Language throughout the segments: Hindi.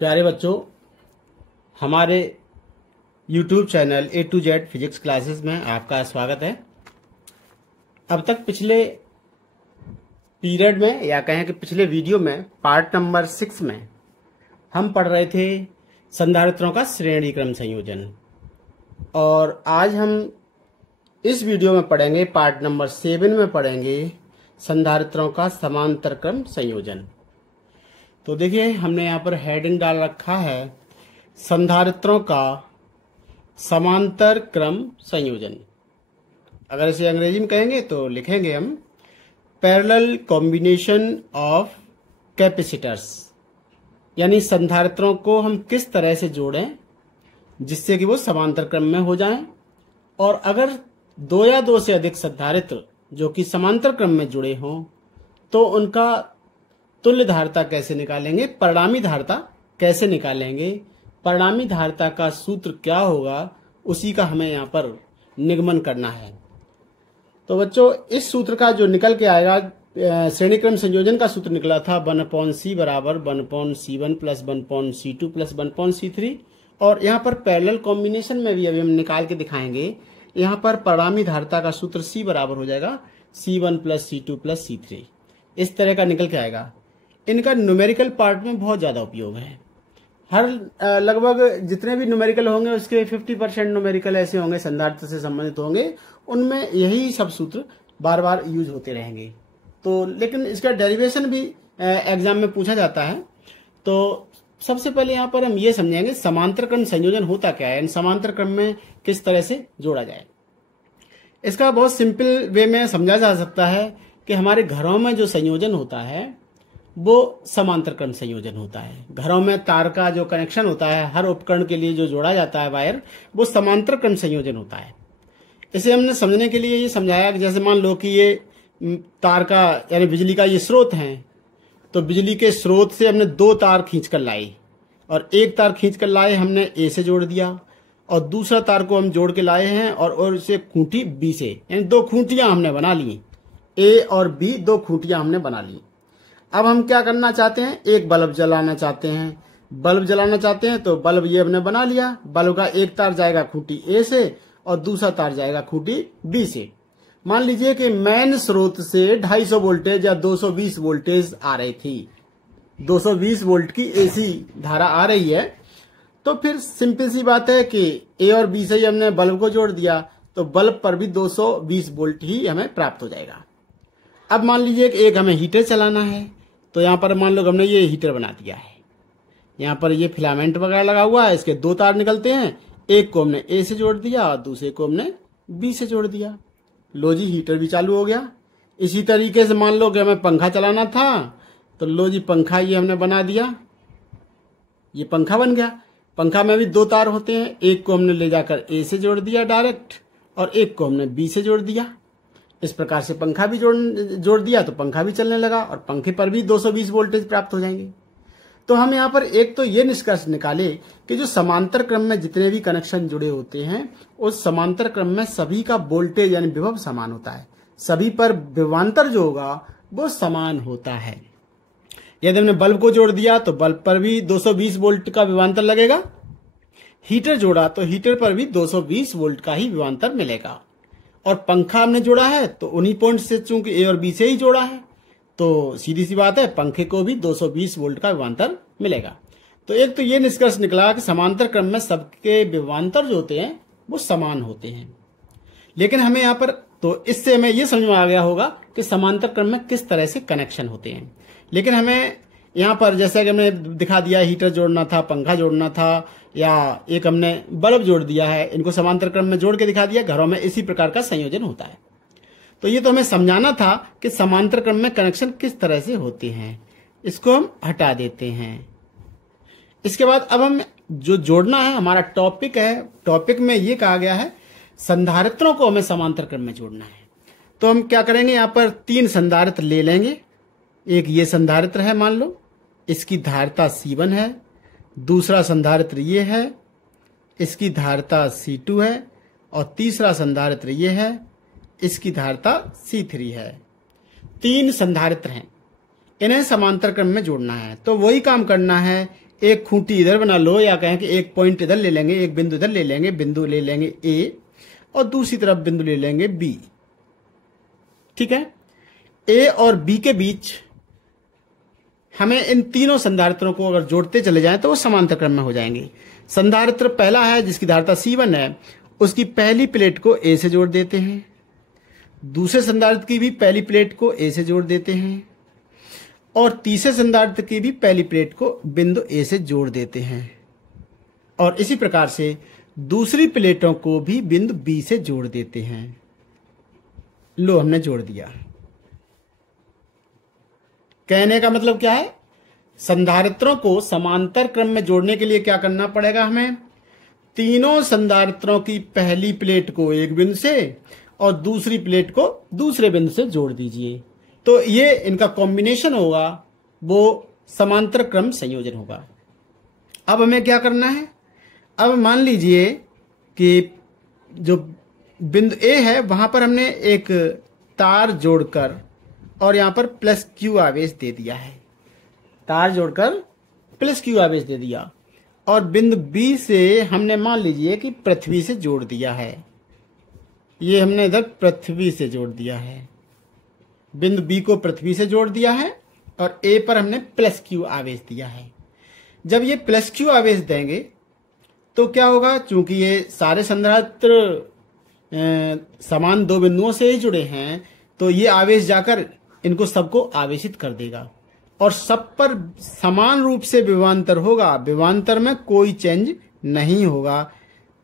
प्यारे बच्चों, हमारे YouTube channel A to Z physics classes में आपका स्वागत है। अब तक पिछले पीरियड में या कहें कि पिछले वीडियो में पार्ट नंबर 6 में हम पढ़ रहे थे संधारित्रों का श्रेणी क्रम संयोजन, और आज हम इस वीडियो में पढ़ेंगे पार्ट नंबर 7 में पढ़ेंगे संधारित्रों का समांतर क्रम संयोजन। तो देखिए, हमने यहाँ पर हेडिंग डाल रखा है संधारित्रों का समांतर क्रम संयोजन। अगर इसे अंग्रेजी में कहेंगे तो लिखेंगे हम पैरेलल कॉम्बिनेशन ऑफ कैपेसिटर्स, यानी संधारित्रों को हम किस तरह से जोड़ें जिससे कि वो समांतर क्रम में हो जाएं, और अगर दो या दो से अधिक संधारित्र जो कि समांतर क्रम में जुड़े हों तो उनका तुल्य धारिता कैसे निकालेंगे, परिणामी धारिता कैसे निकालेंगे, परिणामी धारिता का सूत्र क्या होगा, उसी का हमें यहाँ पर निगमन करना है। तो बच्चों, इस सूत्र का जो निकल के आएगा, श्रेणी क्रम संयोजन का सूत्र निकला था 1/c बराबर 1/c1 plus 1/c2 plus 1/c3, और यहाँ पर पैरेलल कॉम्बिनेशन में भी अभी हम निकाल के दिखाएंगे। यहाँ पर परिणामी धारिता का सूत्र c बराबर हो जाएगा c1 plus c2 plus c3, इस तरह का निकल के आएगा। इनका न्यूमेरिकल पार्ट में बहुत ज्यादा उपयोग है। हर लगभग जितने भी न्यूमेरिकल होंगे उसके 50% न्यूमेरिकल ऐसे होंगे संधारित्र से संबंधित होंगे, उनमें यही सब सूत्र बार बार यूज होते रहेंगे। तो लेकिन इसका डेरिवेशन भी एग्जाम में पूछा जाता है। तो सबसे पहले यहाँ पर हम ये समझेंगे समांतर क्रम संयोजन होता क्या है, समांतर क्रम में किस तरह से जोड़ा जाए। इसका बहुत सिंपल वे में समझा जा सकता है कि हमारे घरों में जो संयोजन होता है वो समांतर क्रम संयोजन होता है। घरों में तार का जो कनेक्शन होता है, हर उपकरण के लिए जो जोड़ा जाता है वायर, वो समांतर क्रम संयोजन होता है। इसे हमने समझने के लिए ये समझाया कि जैसे मान लो कि ये तार का यानी बिजली का ये स्रोत है, तो बिजली के स्रोत से हमने दो तार खींच कर लाए, और एक तार खींच कर लाए हमने ए से जोड़ दिया, और दूसरा तार को हम जोड़ के लाए हैं और इसे खूंटी बी से, यानी दो खूंटियां हमने बना ली, ए और बी दो खूंटियां हमने बना ली। अब हम क्या करना चाहते हैं, एक बल्ब जलाना चाहते हैं। बल्ब जलाना चाहते हैं तो बल्ब ये हमने बना लिया। बल्ब का एक तार जाएगा खूंटी ए से और दूसरा तार जाएगा खूंटी बी से। मान लीजिए कि मेन स्रोत से 250 वोल्टेज या 220 वोल्टेज आ रही थी, 220 वोल्ट की एसी धारा आ रही है। तो फिर सिंपल सी बात है कि ए और बी से ही हमने बल्ब को जोड़ दिया, तो बल्ब पर भी 220 वोल्ट ही हमें प्राप्त हो जाएगा। अब मान लीजिए कि एक हमें हीटर चलाना है, तो यहाँ पर मान लो हमने ये हीटर बना दिया है। यहाँ पर ये फिलामेंट वगैरह लगा हुआ है, इसके दो तार निकलते हैं, एक को हमने ए से जोड़ दिया और दूसरे को हमने बी से जोड़ दिया। लो जी, हीटर भी चालू हो गया। इसी तरीके से मान लो कि हमें पंखा चलाना था, तो लो जी पंखा ये हमने बना दिया, ये पंखा बन गया। पंखा में भी दो तार होते हैं, एक को हमने ले जाकर ए से जोड़ दिया डायरेक्ट, और एक को हमने बी से जोड़ दिया। इस प्रकार से पंखा भी जोड़ दिया तो पंखा भी चलने लगा, और पंखे पर भी 220 वोल्टेज प्राप्त हो जाएंगे। तो हम यहाँ पर एक तो ये निष्कर्ष निकाले कि जो समांतर क्रम में जितने भी कनेक्शन जुड़े होते हैं, उस समांतर क्रम में सभी का वोल्टेज यानी विभव समान होता है, सभी पर विभवांतर जो होगा वो समान होता है। यदि हमने बल्ब को जोड़ दिया तो बल्ब पर भी 220 वोल्ट का विभवांतर लगेगा। हीटर जोड़ा तो हीटर पर भी 220 वोल्ट का ही विभवांतर मिलेगा, और पंखा हमने जोड़ा है तो उन्हीं पॉइंट से, चूंकि ए और बी से ही जोड़ा है, तो सीधी सी बात है पंखे को भी 220 वोल्ट का विभवांतर मिलेगा। तो एक तो ये निष्कर्ष निकला कि समांतर क्रम में सबके विभवांतर जो होते हैं वो समान होते हैं। लेकिन हमें यहाँ पर, तो इससे हमें ये समझ में आ गया होगा कि समांतर क्रम में किस तरह से कनेक्शन होते हैं। लेकिन हमें यहाँ पर जैसा कि हमने दिखा दिया, हीटर जोड़ना था, पंखा जोड़ना था, या एक हमने बल्ब जोड़ दिया है, इनको समांतर क्रम में जोड़ के दिखा दिया। घरों में इसी प्रकार का संयोजन होता है। तो ये तो हमें समझाना था कि समांतर क्रम में कनेक्शन किस तरह से होते हैं। इसको हम हटा देते हैं। इसके बाद अब हम जो जोड़ना है, हमारा टॉपिक है, टॉपिक में ये कहा गया है संधारित्रों को हमें समांतर क्रम में जोड़ना है। तो हम क्या करेंगे, यहाँ पर 3 संधारित्र ले लेंगे। एक ये संधारित्र है, मान लो इसकी धारिता C1 है। दूसरा संधारित्र ये है, इसकी धारिता C2 है, और तीसरा संधारित्र ये है, इसकी धारिता C3 है। 3 संधारित्र हैं, इन्हें समांतर क्रम में जोड़ना है। तो वही काम करना है, एक खूंटी इधर बना लो, या कहें कि एक पॉइंट इधर ले लेंगे, एक बिंदु इधर ले लेंगे, बिंदु ले लेंगे ए और दूसरी तरफ बिंदु ले लेंगे बी। ठीक है, ए और बी के बीच हमें इन तीनों संधारित्रों को अगर जोड़ते चले जाएं तो वो समांतर क्रम में हो जाएंगे। संधारित्र पहला है जिसकी धारिता C1 है, उसकी पहली प्लेट को ए से जोड़ देते हैं, दूसरे संधारित्र की भी पहली प्लेट को ए से जोड़ देते हैं और तीसरे संधारित्र की भी पहली प्लेट को बिंदु ए से जोड़ देते हैं और इसी प्रकार से दूसरी प्लेटों को भी बिंदु बी से जोड़ देते हैं। लो, हमने जोड़ दिया। कहने का मतलब क्या है, संधारित्रों को समांतर क्रम में जोड़ने के लिए क्या करना पड़ेगा हमें, तीनों संधारित्रों की पहली प्लेट को एक बिंदु से और दूसरी प्लेट को दूसरे बिंदु से जोड़ दीजिए, तो ये इनका कॉम्बिनेशन होगा, वो समांतर क्रम संयोजन होगा। अब हमें क्या करना है, अब मान लीजिए कि जो बिंदु ए है वहां पर हमने एक तार जोड़कर और यहां पर प्लस क्यू आवेश दे दिया है, तार जोड़कर प्लस क्यू आवेश दे दिया और बिंदु बी से हमने मान लीजिए कि पृथ्वी से जोड़ दिया है, ये हमने इधर पृथ्वी से जोड़ दिया है, बिंदु बी को पृथ्वी से जोड़ दिया है और ए पर हमने प्लस क्यू आवेश दिया है। जब ये प्लस क्यू आवेश देंगे तो क्या होगा, चूंकि ये सारे संधारित्र समान दो बिंदुओं से ही जुड़े हैं तो ये आवेश जाकर इनको सबको आवेशित कर देगा और सब पर समान रूप से विभवांतर होगा, विभवांतर में कोई चेंज नहीं होगा,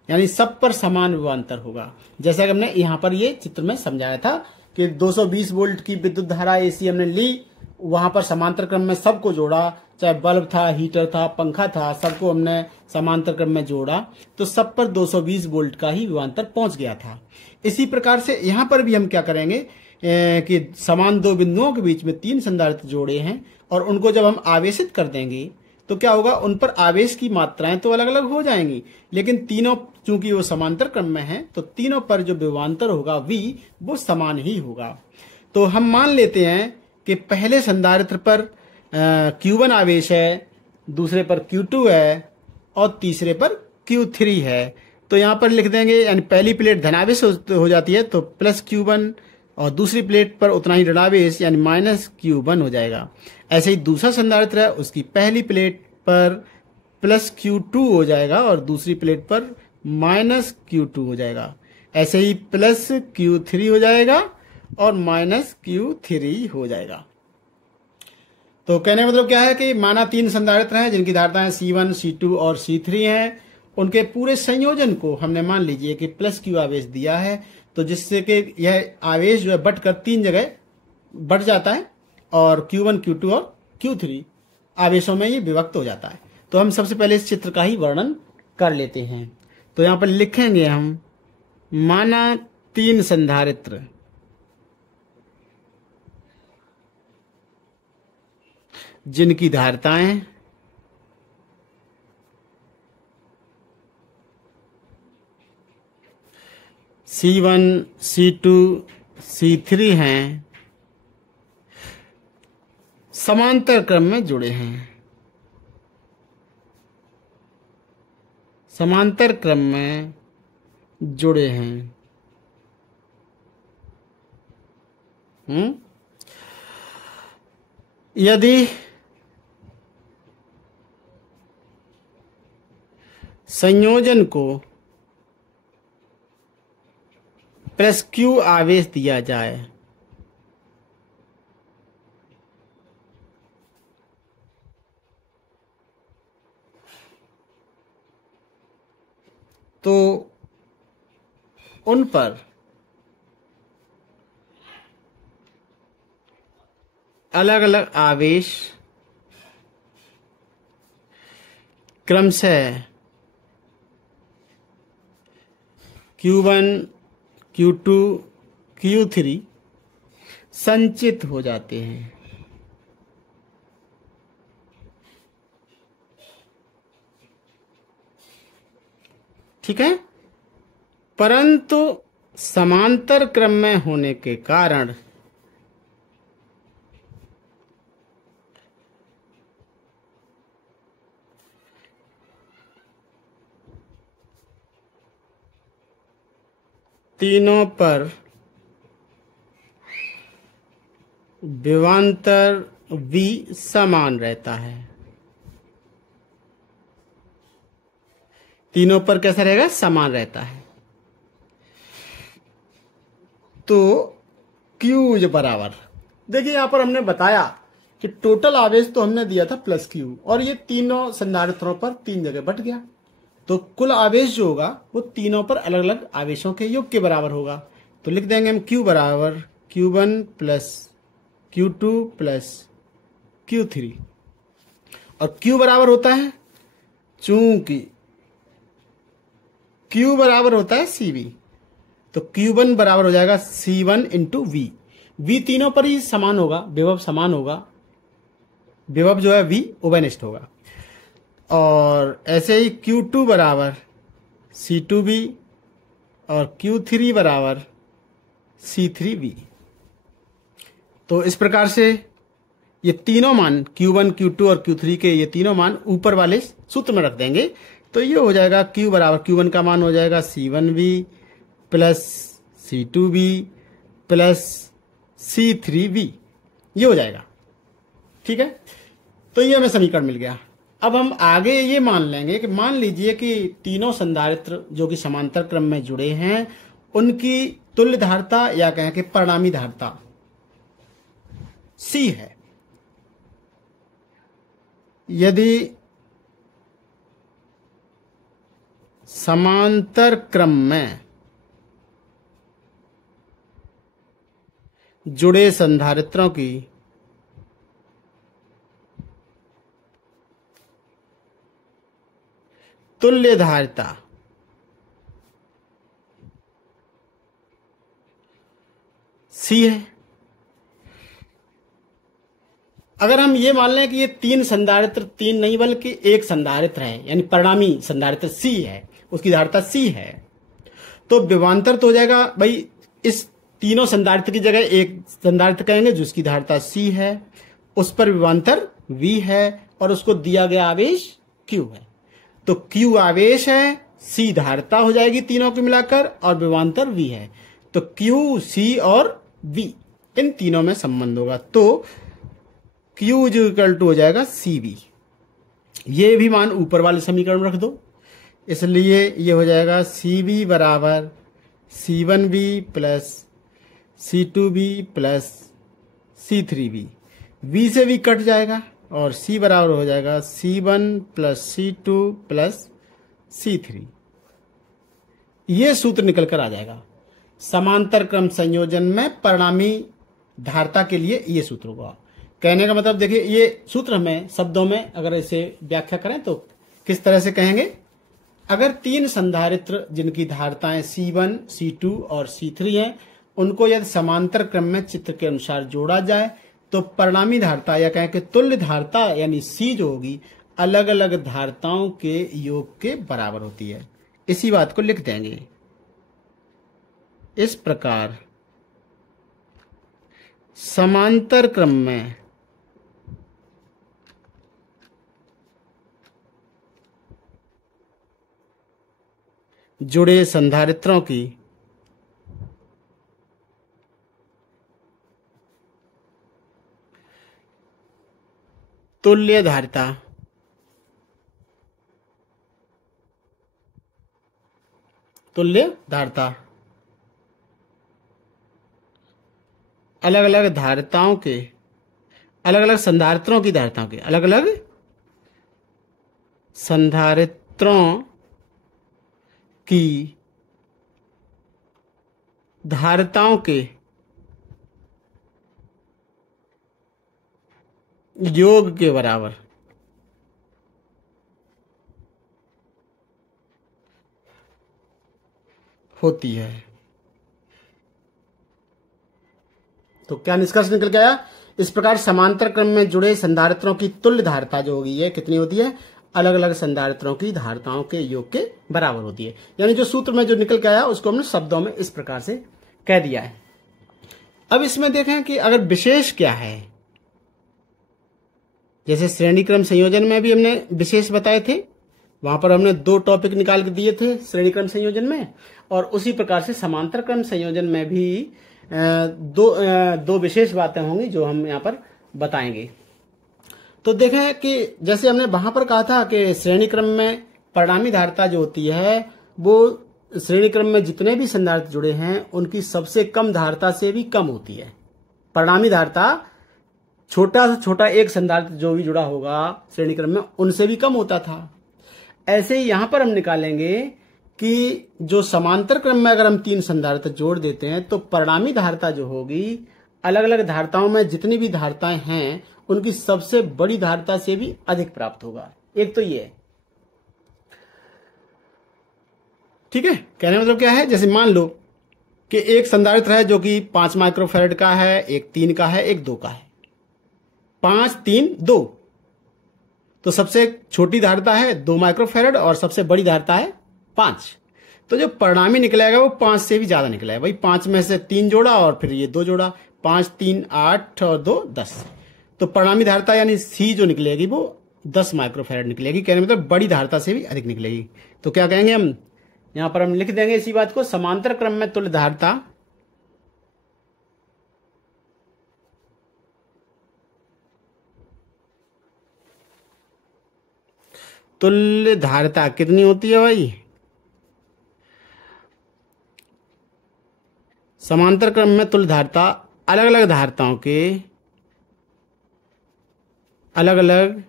यानी सब पर समान विभवांतर होगा। जैसा कि हमने यहाँ पर ये चित्र में समझाया था कि 220 वोल्ट की विद्युत धारा एसी हमने ली, वहां पर समांतर क्रम में सबको जोड़ा, चाहे बल्ब था, हीटर था, पंखा था, सबको हमने समांतर क्रम में जोड़ा तो सब पर 220 वोल्ट का ही विभवांतर पहुंच गया था। इसी प्रकार से यहाँ पर भी हम क्या करेंगे कि समान दो बिंदुओं के बीच में तीन संधारित्र जोड़े हैं और उनको जब हम आवेशित कर देंगे तो क्या होगा, उन पर आवेश की मात्राएं तो अलग अलग हो जाएंगी, लेकिन तीनों चूंकि वो समांतर क्रम में है तो तीनों पर जो विभवांतर होगा V वो समान ही होगा। तो हम मान लेते हैं कि पहले संधारित्र पर Q1 आवेश है, दूसरे पर Q2 है और तीसरे पर Q3 है। तो यहां पर लिख देंगे, यानी पहली प्लेट धनावेश हो जाती है तो प्लस Q1 और दूसरी प्लेट पर उतना ही ऋणावेश यानी माइनस Q1 हो जाएगा। ऐसे ही दूसरा संधारित्र है, उसकी पहली प्लेट पर प्लस Q2 हो जाएगा और दूसरी प्लेट पर माइनस Q2 हो जाएगा। ऐसे ही प्लस Q3 हो जाएगा और माइनस Q3 हो जाएगा। तो कहने का मतलब क्या है कि माना तीन संधारित्र हैं जिनकी धारिताएं C1, C2 और C3 हैं, उनके पूरे संयोजन को हमने मान लीजिए कि प्लस क्यू आवेश दिया है, तो जिससे कि यह आवेश जो है बटकर तीन जगह बढ़ जाता है और Q1, Q2 और Q3 आवेशों में ये विभक्त हो जाता है। तो हम सबसे पहले इस चित्र का ही वर्णन कर लेते हैं। तो यहां पर लिखेंगे हम, माना तीन संधारित्र जिनकी धारिताएं C1, C2, C3 हैं, समांतर क्रम में जुड़े हैं, समांतर क्रम में जुड़े हैं। यदि संयोजन को प्लस क्यू आवेश दिया जाए तो उन पर अलग अलग आवेश क्रमशः Q1, Q2, Q3 संचित हो जाते हैं। ठीक है, परंतु समांतर क्रम में होने के कारण तीनों पर विभवांतर V समान रहता है। तीनों पर कैसा रहेगा? समान रहता है। तो Q बराबर, देखिए यहां पर हमने बताया कि टोटल आवेश तो हमने दिया था प्लस Q, और ये तीनों संधारित्रों पर 3 जगह बट गया, तो कुल आवेश जो होगा वो तीनों पर अलग अलग आवेशों के योग के बराबर होगा। तो लिख देंगे हम Q बराबर Q1 plus Q2 plus Q3, और Q बराबर होता है, चूंकि Q बराबर होता है CV, तो Q1 बराबर हो जाएगा C1 इंटू V। V तीनों पर ही समान होगा, विभव समान होगा, विभव जो है V उभयनिष्ठ होगा। और ऐसे ही Q2 बराबर C2V और Q3 बराबर C3V। तो इस प्रकार से ये तीनों मान Q1, Q2 और Q3 के ये तीनों मान ऊपर वाले सूत्र में रख देंगे, तो ये हो जाएगा Q बराबर, Q1 का मान हो जाएगा C1V plus C2V plus C3V, ये हो जाएगा। ठीक है, तो ये हमें समीकरण मिल गया। अब हम आगे ये मान लेंगे कि मान लीजिए कि तीनों संधारित्र जो कि समांतर क्रम में जुड़े हैं, उनकी तुल्य धारिता या कहें कि परिणामी धारिता C है। यदि समांतर क्रम में जुड़े संधारित्रों की तुल्य धारिता C है। अगर हम ये मान लें कि ये 3 संधारित्र, 3 नहीं बल्कि एक संधारित्र है, यानी परिणामी संधारित्र C है, उसकी धारिता C है, तो विभवांतर तो हो जाएगा भाई, इस तीनों संधारित्र की जगह एक संधारित्र कहेंगे जिसकी धारिता C है, उस पर विभवांतर V है, और उसको दिया गया आवेश Q है। तो Q आवेश है, C धारिता हो जाएगी तीनों को मिलाकर, और विभवांतर V है। तो Q, C और V इन तीनों में संबंध होगा, तो Q इक्वल टू हो जाएगा CV। ये भी मान ऊपर वाले समीकरण में रख दो, इसलिए ये हो जाएगा CV बराबर C1V plus C2V plus C3V। V से V कट जाएगा और C बराबर हो जाएगा C1 plus C2 plus C3। ये सूत्र निकल कर आ जाएगा। समांतर क्रम संयोजन में परिणामी धारिता के लिए ये सूत्र होगा। कहने का मतलब देखिए, ये सूत्र हमें शब्दों में अगर इसे व्याख्या करें तो किस तरह से कहेंगे? अगर 3 संधारित्र जिनकी धारिताएं C1, C2 और C3 हैं, उनको यदि समांतर क्रम में चित्र के अनुसार जोड़ा जाए तो परिणामी धारिता या कहें कि तुल्य धारिता यानी C जो होगी, अलग अलग धारिताओं के योग के बराबर होती है। इसी बात को लिख देंगे इस प्रकार, समांतर क्रम में जुड़े संधारित्रों की तुल्य धारिता अलग अलग धारिताओं के, अलग अलग संधारित्रों की धारिताओं के, अलग अलग संधारित्रों की धारिताओं के योग के बराबर होती है। तो क्या निष्कर्ष निकल के आया? इस प्रकार समांतर क्रम में जुड़े संधारित्रों की तुल्य धारिता जो होगी, ये कितनी होती है? अलग अलग संधारित्रों की धारिताओं के योग के बराबर होती है। यानी जो सूत्र में जो निकल के आया उसको हमने शब्दों में इस प्रकार से कह दिया है। अब इसमें देखें कि अगर विशेष क्या है, जैसे श्रेणी क्रम संयोजन में भी हमने विशेष बताए थे, वहां पर हमने 2 टॉपिक निकाल के दिए थे श्रेणी क्रम संयोजन में, और उसी प्रकार से समांतर क्रम संयोजन में भी दो विशेष बातें होंगी जो हम यहाँ पर बताएंगे। तो देखें कि जैसे हमने वहां पर कहा था कि श्रेणी क्रम में परिणामी धारिता जो होती है वो श्रेणी क्रम में जितने भी संधारित्र जुड़े हैं उनकी सबसे कम धारिता से भी कम होती है। परिणामी धारिता छोटा से छोटा एक संधारित्र जो भी जुड़ा होगा श्रेणी क्रम में उनसे भी कम होता था। ऐसे ही यहां पर हम निकालेंगे कि जो समांतर क्रम में अगर हम 3 संधारित्र जोड़ देते हैं तो परिणामी धारिता जो होगी अलग अलग धारिताओं में जितनी भी धारिताएं हैं उनकी सबसे बड़ी धारिता से भी अधिक प्राप्त होगा। एक तो ये, ठीक है। कहने मतलब क्या है, जैसे मान लो कि एक संधारित्र है जो कि 5 माइक्रोफैराड का है, एक 3 का है, एक 2 का है। 5, 3, 2, तो सबसे छोटी धारिता है 2 माइक्रोफैराड और सबसे बड़ी धारिता है 5। तो जो परिणामी निकलेगा वो 5 से भी ज्यादा निकलेगा। भाई 5 में से 3 जोड़ा और फिर ये 2 जोड़ा, 5, 3, 8 और 2, 10। तो परिणामी धारिता यानी सी जो निकलेगी वो 10 माइक्रोफैराड निकलेगी। कहने मतलब बड़ी धारिता से भी अधिक निकलेगी। तो क्या कहेंगे हम, यहां पर हम लिख देंगे इसी बात को, समांतर क्रम में तुल्य धारिता कितनी होती है भाई, समांतर क्रम में तुल्य धारिता अलग अलग धारिताओं के अलग अलग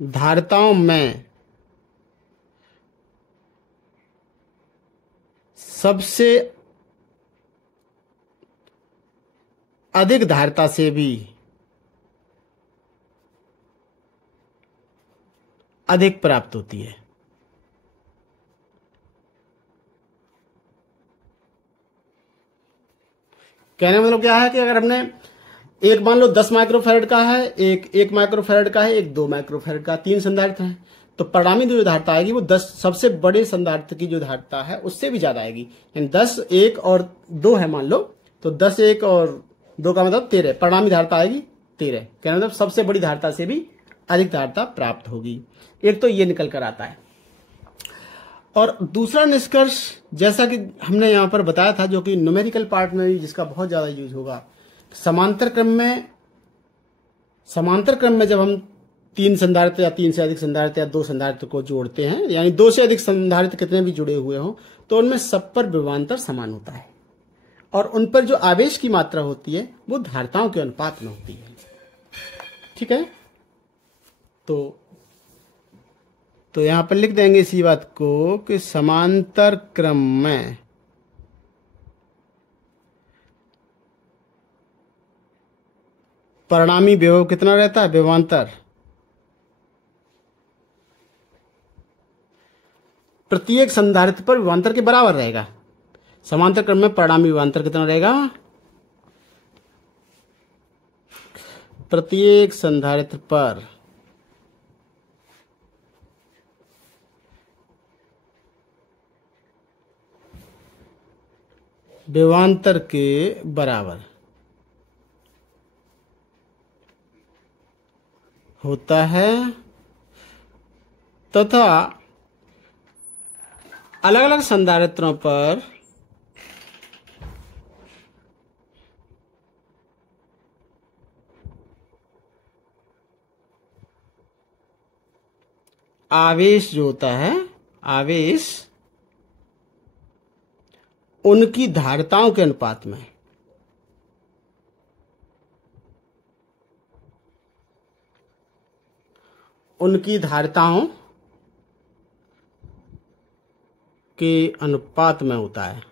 धारिताओं में सबसे अधिक धारिता से भी अधिक प्राप्त होती है। कहने का मतलब क्या है कि अगर हमने एक मान लो 10 माइक्रोफैराड का है, एक 1 माइक्रोफैराड का है, एक 2 माइक्रोफैराड का, 3 संधारित्र हैं, तो परिणामी जो धारिता आएगी वो 10 सबसे बड़े संधारित्र की जो धारिता है उससे भी ज्यादा आएगी। यानी 10, 1 और 2 है मान लो, तो 10, 1 और 2 का मतलब 13, परिणामी धारिता आएगी 13। कहने मतलब सबसे बड़ी धारिता से भी अधिक धारिता प्राप्त होगी। एक तो ये निकल कर आता है। और दूसरा निष्कर्ष जैसा कि हमने यहां पर बताया था, जो कि न्यूमेरिकल पार्ट में भी जिसका बहुत ज्यादा यूज होगा, समांतर क्रम में जब हम 3 संधारित्र या 3 से अधिक संधारित्र या 2 संधारित्र को जोड़ते हैं, यानी 2 से अधिक संधारित्र कितने भी जुड़े हुए हों, तो उनमें सब पर विभवांतर समान होता है और उन पर जो आवेश की मात्रा होती है वो धारिताओं के अनुपात में होती है। ठीक है, तो यहां पर लिख देंगे इसी बात को कि समांतर क्रम में परिणामी विभव कितना रहता है, विभवांतर प्रत्येक संधारित्र पर विभवांतर के बराबर रहेगा। समांतर क्रम में परिणामी विभवांतर कितना रहेगा, प्रत्येक संधारित्र पर विभवांतर के बराबर होता है तथा अलग अलग संधारित्रों पर आवेश जो होता है, आवेश उनकी धारिताओं के अनुपात में उनकी धारिताओं के अनुपात में होता है।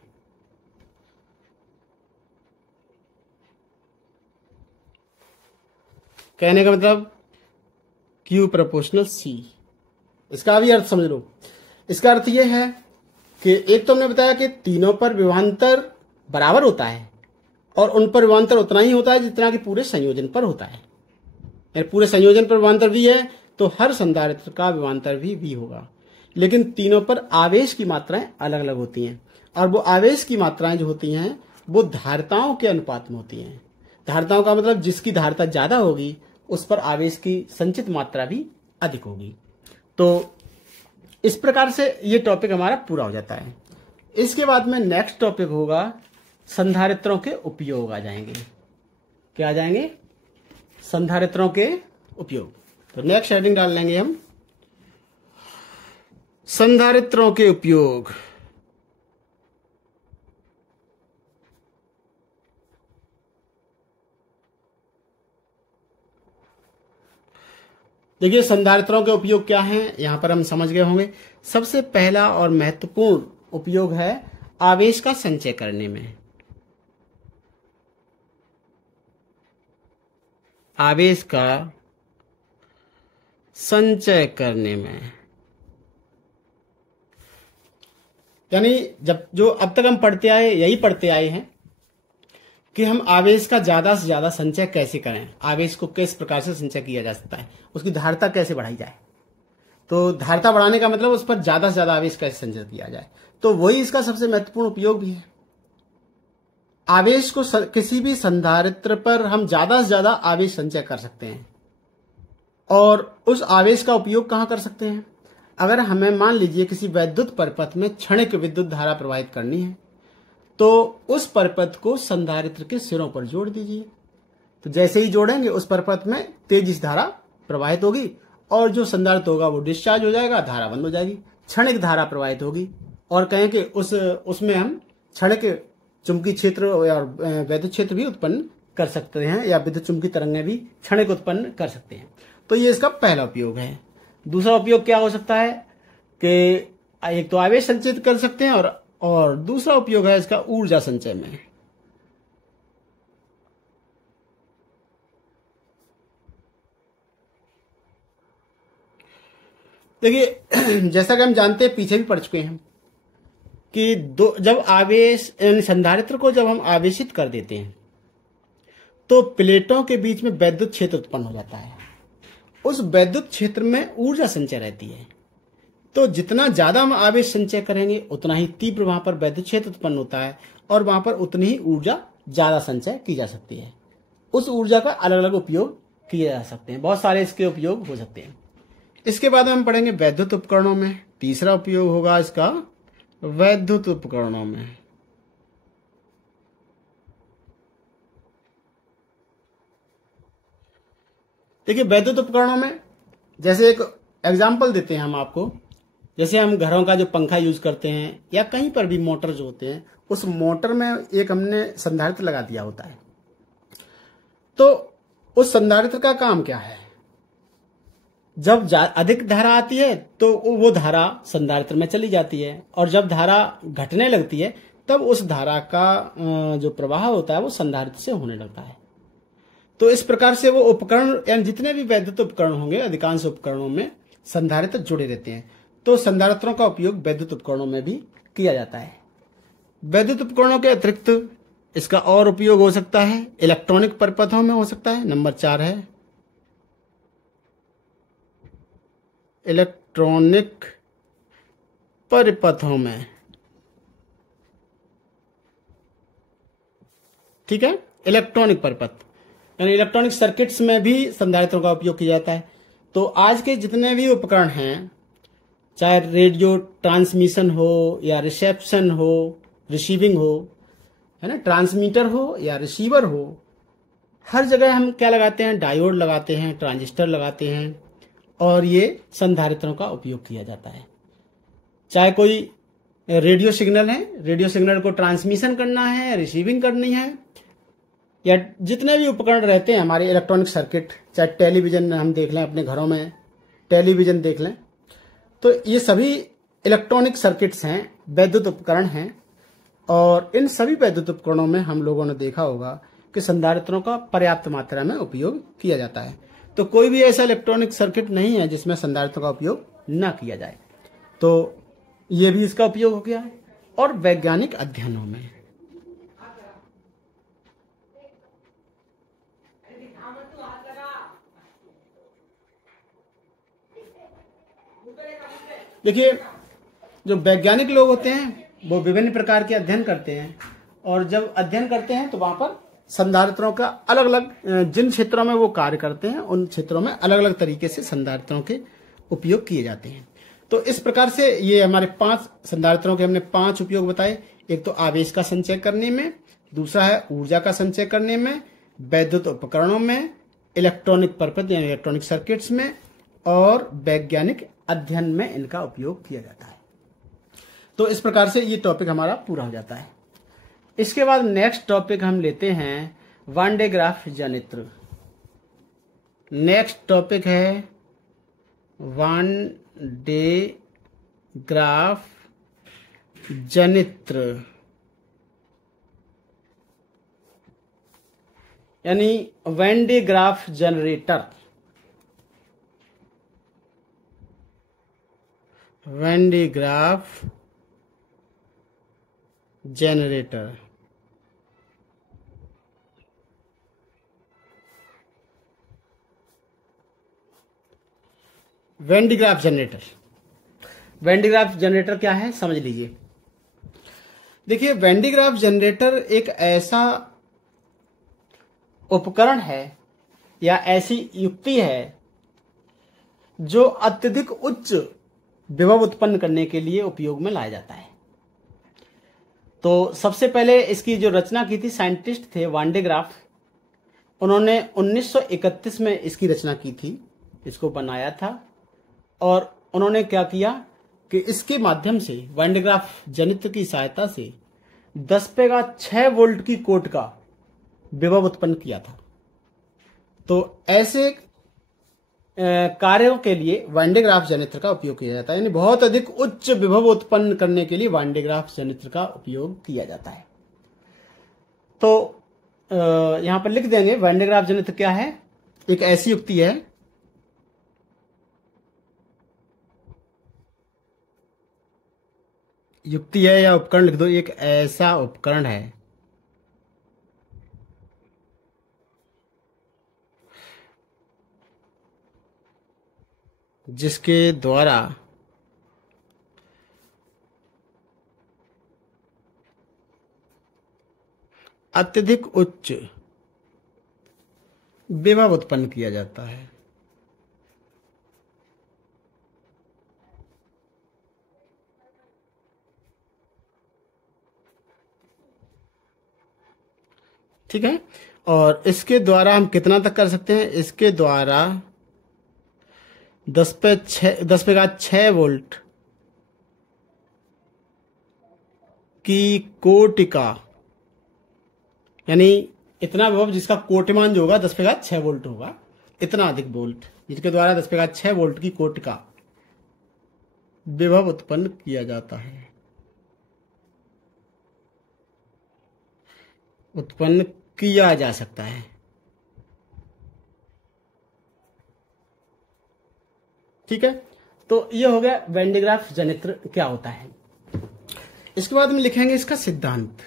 कहने का मतलब Q प्रोपोर्शनल C। इसका भी अर्थ समझ लो। इसका अर्थ यह है कि एक तो हमने बताया कि तीनों पर विभवांतर बराबर होता है और उन पर विभवांतर उतना ही होता है जितना कि पूरे संयोजन पर होता है। यानी पूरे संयोजन पर विभवांतर V है तो हर संधारित्र का विभवांतर भी V होगा, लेकिन तीनों पर आवेश की मात्राएं अलग अलग होती हैं और वो आवेश की मात्राएं जो होती हैं वो धारिताओं के अनुपात में होती हैं। धारिताओं का मतलब जिसकी धारिता ज्यादा होगी उस पर आवेश की संचित मात्रा भी अधिक होगी। तो इस प्रकार से ये टॉपिक हमारा पूरा हो जाता है। इसके बाद में नेक्स्ट टॉपिक होगा संधारित्रों के उपयोग आ जाएंगे। क्या आ जाएंगे? संधारित्रों के उपयोग। तो नेक्स्ट हेडिंग डाल लेंगे हम, संधारित्रों के उपयोग। देखिए संधारित्रों के उपयोग क्या हैं, यहां पर हम समझ गए होंगे। सबसे पहला और महत्वपूर्ण उपयोग है आवेश का संचय करने में। आवेश का संचय करने में, यानी जब जो अब तक हम पढ़ते आए, यही पढ़ते आए हैं कि हम आवेश का ज्यादा से ज्यादा संचय कैसे करें, आवेश को किस प्रकार से संचय किया जा सकता है, उसकी धारिता कैसे बढ़ाई जाए। तो धारिता बढ़ाने का मतलब उस पर ज्यादा से ज्यादा आवेश कैसे संचय किया जाए, तो वही इसका सबसे महत्वपूर्ण उपयोग भी है। आवेश को किसी भी संधारित्र पर हम ज्यादा से ज्यादा आवेश संचय कर सकते हैं। और उस आवेश का उपयोग कहां कर सकते हैं? अगर हमें मान लीजिए किसी वैद्युत परिपथ में क्षणिक विद्युत धारा प्रवाहित करनी है, तो उस परिपथ को संधारित्र के सिरों पर जोड़ दीजिए। तो जैसे ही जोड़ेंगे उस परिपथ में तेजी से धारा प्रवाहित होगी और जो संधारित्र होगा वो डिस्चार्ज हो जाएगा, धारा बंद हो जाएगी, क्षणिक धारा प्रवाहित होगी। और कहें कि उसमें हम क्षणिक चुंबकीय क्षेत्र और वैद्युत क्षेत्र भी उत्पन्न कर सकते हैं, या विद्युत चुंबकीय तरंगें भी क्षणिक उत्पन्न कर सकते हैं। तो ये इसका पहला उपयोग है। दूसरा उपयोग क्या हो सकता है कि एक तो आवेश संचित कर सकते हैं और दूसरा उपयोग है इसका ऊर्जा संचय में। देखिए जैसा कि हम जानते हैं, पीछे भी पढ़ चुके हैं कि जब आवेश संधारित्र को जब हम आवेशित कर देते हैं तो प्लेटों के बीच में वैद्युत क्षेत्र उत्पन्न हो जाता है। उस वैद्युत क्षेत्र में ऊर्जा संचय रहती है। तो जितना ज्यादा हम आवेश संचय करेंगे उतना ही तीव्र वहां पर वैद्युत क्षेत्र उत्पन्न होता है और वहां पर उतनी ही ऊर्जा ज्यादा संचय की जा सकती है। उस ऊर्जा का अलग अलग उपयोग किए जा सकते हैं, बहुत सारे इसके उपयोग हो सकते हैं। इसके बाद हम पढ़ेंगे वैद्युत उपकरणों में। तीसरा उपयोग होगा इसका वैद्युत उपकरणों में। देखिए वैद्युत उपकरणों में जैसे एक एग्जाम्पल देते हैं हम आपको। जैसे हम घरों का जो पंखा यूज करते हैं या कहीं पर भी मोटर जो होते हैं, उस मोटर में एक हमने संधारित्र लगा दिया होता है। तो उस संधारित्र का काम क्या है? जब अधिक धारा आती है तो वो धारा संधारित्र में चली जाती है, और जब धारा घटने लगती है तब उस धारा का जो प्रवाह होता है वो संधारित्र से होने लगता है। तो इस प्रकार से वो उपकरण, यानी जितने भी वैद्युत उपकरण होंगे, अधिकांश उपकरणों में संधारित्र जुड़े रहते हैं। तो संधारित्रों का उपयोग वैद्युत उपकरणों में भी किया जाता है। वैद्युत उपकरणों के अतिरिक्त इसका और उपयोग हो सकता है इलेक्ट्रॉनिक परिपथों में हो सकता है। नंबर 4 है इलेक्ट्रॉनिक परिपथों में। ठीक है, इलेक्ट्रॉनिक परिपथ यानी इलेक्ट्रॉनिक सर्किट्स में भी संधारित्रों का उपयोग किया जाता है। तो आज के जितने भी उपकरण हैं, चाहे रेडियो ट्रांसमिशन हो या रिसेप्शन हो, रिसीविंग हो, है ना, ट्रांसमीटर हो या रिसीवर हो, हर जगह हम क्या लगाते हैं? डायोड लगाते हैं, ट्रांजिस्टर लगाते हैं, और ये संधारित्रों का उपयोग किया जाता है। चाहे कोई रेडियो सिग्नल है, रेडियो सिग्नल को ट्रांसमिशन करना है, रिसीविंग करनी है, या जितने भी उपकरण रहते हैं हमारे इलेक्ट्रॉनिक सर्किट, चाहे टेलीविजन हम देख लें, अपने घरों में टेलीविजन देख लें, तो ये सभी इलेक्ट्रॉनिक सर्किट्स हैं, वैद्युत उपकरण हैं। और इन सभी वैद्युत उपकरणों में हम लोगों ने देखा होगा कि संधारित्रों का पर्याप्त मात्रा में उपयोग किया जाता है। तो कोई भी ऐसा इलेक्ट्रॉनिक सर्किट नहीं है जिसमें संधारित्रों का उपयोग न किया जाए। तो ये भी इसका उपयोग हो गया है। और वैज्ञानिक अध्ययनों में, देखिए जो वैज्ञानिक लोग होते हैं वो विभिन्न प्रकार के अध्ययन करते हैं, और जब अध्ययन करते हैं तो वहां पर संधारित्रों का अलग अलग जिन क्षेत्रों में वो कार्य करते हैं उन क्षेत्रों में अलग अलग तरीके से संधारित्रों के उपयोग किए जाते हैं। तो इस प्रकार से ये हमारे 5 संधारित्रों के हमने 5 उपयोग बताए। एक तो आवेश का संचय करने में, दूसरा है ऊर्जा का संचय करने में, वैद्युत उपकरणों में, इलेक्ट्रॉनिक परपथ यानी इलेक्ट्रॉनिक सर्किट्स में, और वैज्ञानिक अध्ययन में इनका उपयोग किया जाता है। तो इस प्रकार से ये टॉपिक हमारा पूरा हो जाता है। इसके बाद नेक्स्ट टॉपिक हम लेते हैं वान डे ग्राफ जनित्र। नेक्स्ट टॉपिक है वान डे ग्राफ जनित्र, यानी Van de Graaff generator. Van de Graaff generator. Van de Graaff generator. Van de Graaff generator क्या है समझ लीजिए। देखिए, वैन डे ग्राफ जनरेटर एक ऐसा उपकरण है या ऐसी युक्ति है जो अत्यधिक उच्च विभव उत्पन्न करने के लिए उपयोग में लाया जाता है। तो सबसे पहले इसकी जो रचना की थी साइंटिस्ट थे वान डे ग्राफ, उन्होंने 1931 में इसकी रचना की थी, इसको बनाया था। और उन्होंने क्या किया कि इसके माध्यम से वान डे ग्राफ जनित्र की सहायता से 10⁶ वोल्ट की कोट का विभव उत्पन्न किया था। तो ऐसे कार्यों के लिए वान डे ग्राफ जनित्र का उपयोग किया जाता है, यानी बहुत अधिक उच्च विभव उत्पन्न करने के लिए वान डे ग्राफ जनित्र का उपयोग किया जाता है। तो यहां पर लिख देंगे वान डे ग्राफ जनित्र क्या है। एक ऐसी युक्ति है या उपकरण लिख दो। एक ऐसा उपकरण है जिसके द्वारा अत्यधिक उच्च विभव उत्पन्न किया जाता है। ठीक है, और इसके द्वारा हम कितना तक कर सकते हैं? इसके द्वारा 10⁶ वोल्ट की कोटिका, यानी इतना विभव जिसका कोटिमान जो होगा 10⁶ वोल्ट होगा, इतना अधिक वोल्ट जिसके द्वारा 10⁶ वोल्ट की कोटिका विभव उत्पन्न किया जाता है, उत्पन्न किया जा सकता है। ठीक है, तो ये हो गया वैन डे ग्राफ जनित्र क्या होता है। इसके बाद हम लिखेंगे इसका सिद्धांत।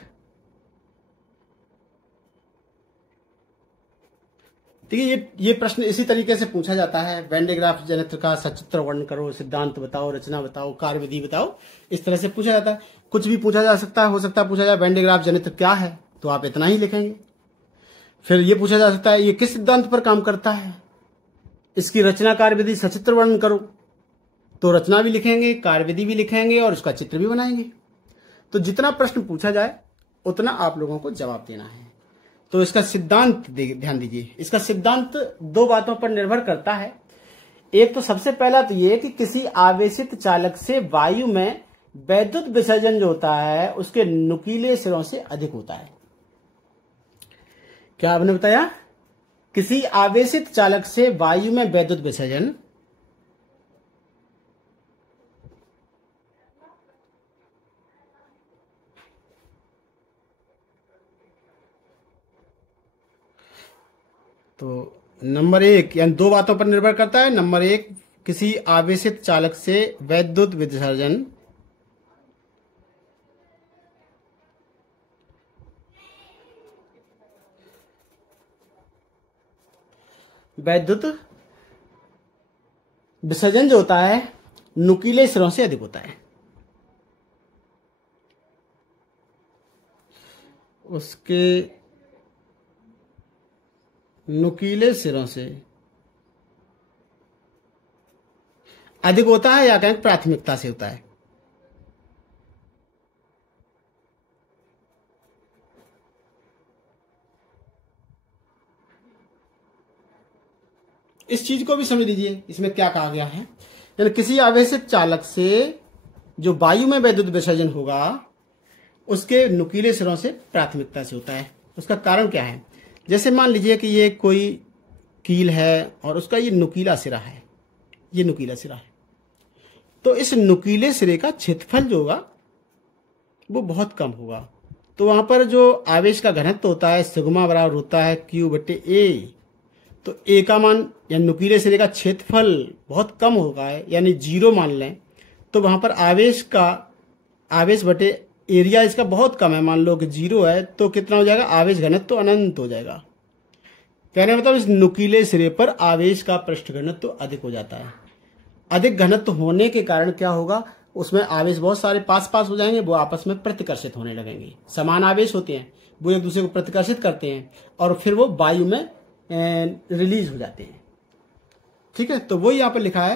देखिए, ये प्रश्न इसी तरीके से पूछा जाता है। वैन डे ग्राफ जनित्र का सचित्र वर्णन करो, सिद्धांत बताओ, रचना बताओ, कार्यविधि बताओ, इस तरह से पूछा जाता है। कुछ भी पूछा जा सकता है, हो सकता है पूछा जाए वैन डे ग्राफ जनित्र क्या है, तो आप इतना ही लिखेंगे। फिर ये पूछा जा सकता है ये किस सिद्धांत पर काम करता है, इसकी रचना कार्यविधि सचित्र वर्णन करो, तो रचना भी लिखेंगे, कार्यविधि भी लिखेंगे और उसका चित्र भी बनाएंगे। तो जितना प्रश्न पूछा जाए उतना आप लोगों को जवाब देना है। तो इसका सिद्धांत ध्यान दीजिए। इसका सिद्धांत 2 बातों पर निर्भर करता है। एक तो सबसे पहला तो ये कि किसी आवेशित चालक से वायु में वैद्युत विसर्जन जो होता है उसके नुकीले सिरों से अधिक होता है। क्या आपने बताया? किसी आवेशित चालक से वायु में वैद्युत विसर्जन तो नंबर 1 यानी 2 बातों पर निर्भर करता है। नंबर 1, किसी आवेशित चालक से वैद्युत विसर्जन जो होता है नुकीले सिरों से अधिक होता है। उसके नुकीले सिरों से अधिक होता है या कहें प्राथमिकता से होता है? इस चीज को भी समझ लीजिए, इसमें क्या कहा गया है। यानी किसी आवेशित चालक से जो वायु में वैद्युत विसर्जन होगा उसके नुकीले सिरों से प्राथमिकता से होता है। उसका कारण क्या है? जैसे मान लीजिए कि ये कोई कील है और उसका ये नुकीला सिरा है, ये नुकीला सिरा है, तो इस नुकीले सिरे का क्षेत्रफल जो होगा वो बहुत कम होगा। तो वहां पर जो आवेश का घनत्व होता है सिग्मा बराबर होता है Q/A। तो ए का मान या नुकीले सिरे का क्षेत्रफल बहुत कम होगा, यानी 0 मान लें, तो वहां पर आवेश बटे एरिया इसका बहुत कम है, मान लो कि 0 है, तो कितना हो जाएगा? आवेश घनत्व तो अनंत हो जाएगा। कहने मतलब इस नुकीले सिरे पर आवेश का पृष्ठ घनत्व तो अधिक हो जाता है। अधिक घनत्व होने के कारण क्या होगा? उसमें आवेश बहुत सारे पास पास हो जाएंगे, वो आपस में प्रतिकर्षित होने लगेंगे। समान आवेश होते हैं, वो एक दूसरे को प्रतिकर्षित करते हैं और फिर वो वायु में रिलीज हो जाते हैं। ठीक है, तो वो यहाँ पर लिखा है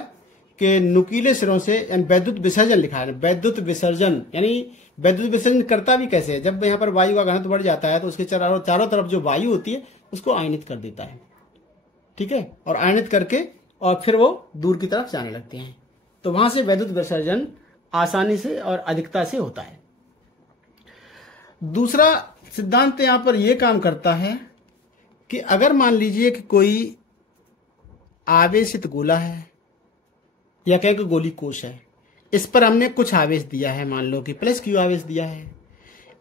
कि नुकीले सिरों से वैद्युत विसर्जन लिखा है। वैद्युत विसर्जन यानी वैद्युत विसर्जन करता भी कैसे है? जब यहाँ पर वायु का घनत्व बढ़ जाता है तो उसके चारों तरफ जो वायु होती है उसको आयनित कर देता है। ठीक है, और आयनित करके और फिर वो दूर की तरफ जाने लगते हैं, तो वहां से वैद्युत विसर्जन आसानी से और अधिकता से होता है। दूसरा सिद्धांत यहाँ पर यह काम करता है कि अगर मान लीजिए कि कोई आवेशित गोला है या कहें कि गोली कोश है, इस पर हमने कुछ आवेश दिया है, मान लो कि +Q आवेश दिया है।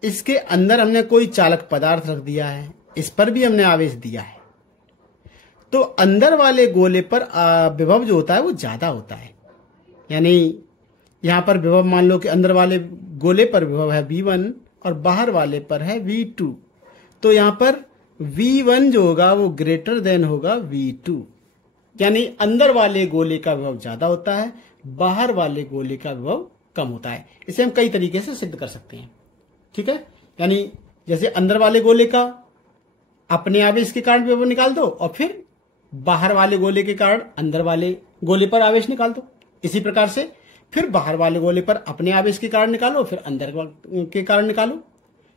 इसके अंदर हमने कोई चालक पदार्थ रख दिया है, इस पर भी हमने आवेश दिया है। तो अंदर वाले गोले पर विभव जो होता है वो ज्यादा होता है। यानी यहां पर विभव मान लो कि अंदर वाले गोले पर विभव है V1 और बाहर वाले पर है V2, तो यहां पर V1 जो होगा वो ग्रेटर देन होगा V2, यानी अंदर वाले गोले का विभव ज्यादा होता है, बाहर वाले गोले का विभव कम होता है। इसे हम कई तरीके से सिद्ध कर सकते हैं। ठीक है, यानी जैसे अंदर वाले गोले का अपने आवेश के कारण विभव निकाल दो और फिर बाहर वाले गोले के कारण अंदर वाले गोले पर आवेश निकाल दो। इसी प्रकार से फिर बाहर वाले गोले पर अपने आवेश के कारण निकालो, फिर अंदर के कारण निकालो,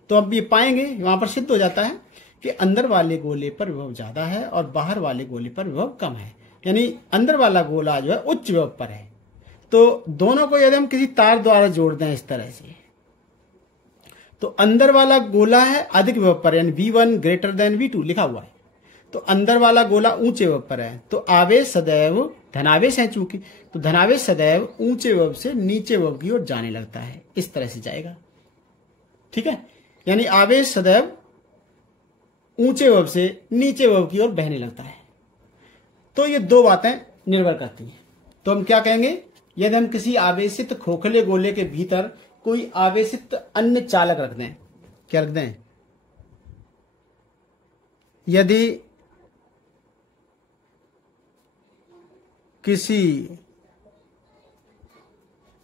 तो अब ये पाएंगे वहां पर सिद्ध हो जाता है कि अंदर वाले गोले पर विभव ज्यादा है और बाहर वाले गोले पर विभव कम है। यानी अंदर वाला गोला जो है उच्च विभव पर है। तो दोनों को यदि हम किसी तार द्वारा जोड़ दें इस तरह से, तो अंदर वाला गोला है अधिक विभव पर, यानी V1 ग्रेटर देन V2 लिखा हुआ है, तो अंदर वाला गोला ऊंचे विभव पर है। तो आवेश सदैव धनावेश है चूंकि, तो धनावेश सदैव ऊंचे विभव से नीचे विभव की ओर जाने लगता है, इस तरह से जाएगा। ठीक है, यानी आवेश सदैव ऊंचे विभव से नीचे विभव की ओर बहने लगता है। तो ये दो बातें निर्भर करती हैं। तो हम क्या कहेंगे? यदि हम किसी आवेशित खोखले गोले के भीतर कोई आवेशित अन्य चालक रख दें, क्या रख दें? यदि किसी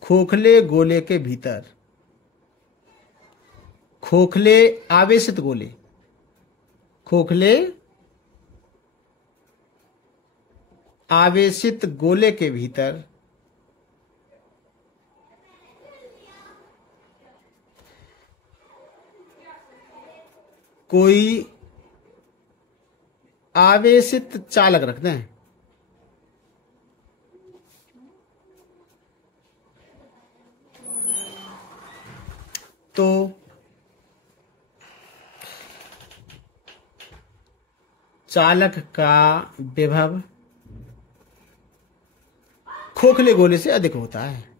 खोखले गोले के भीतर खोखले आवेशित गोले, खोखले आवेशित गोले के भीतर कोई आवेशित चालक रखते हैं, तो चालक का विभव खोखले गोले से अधिक होता है।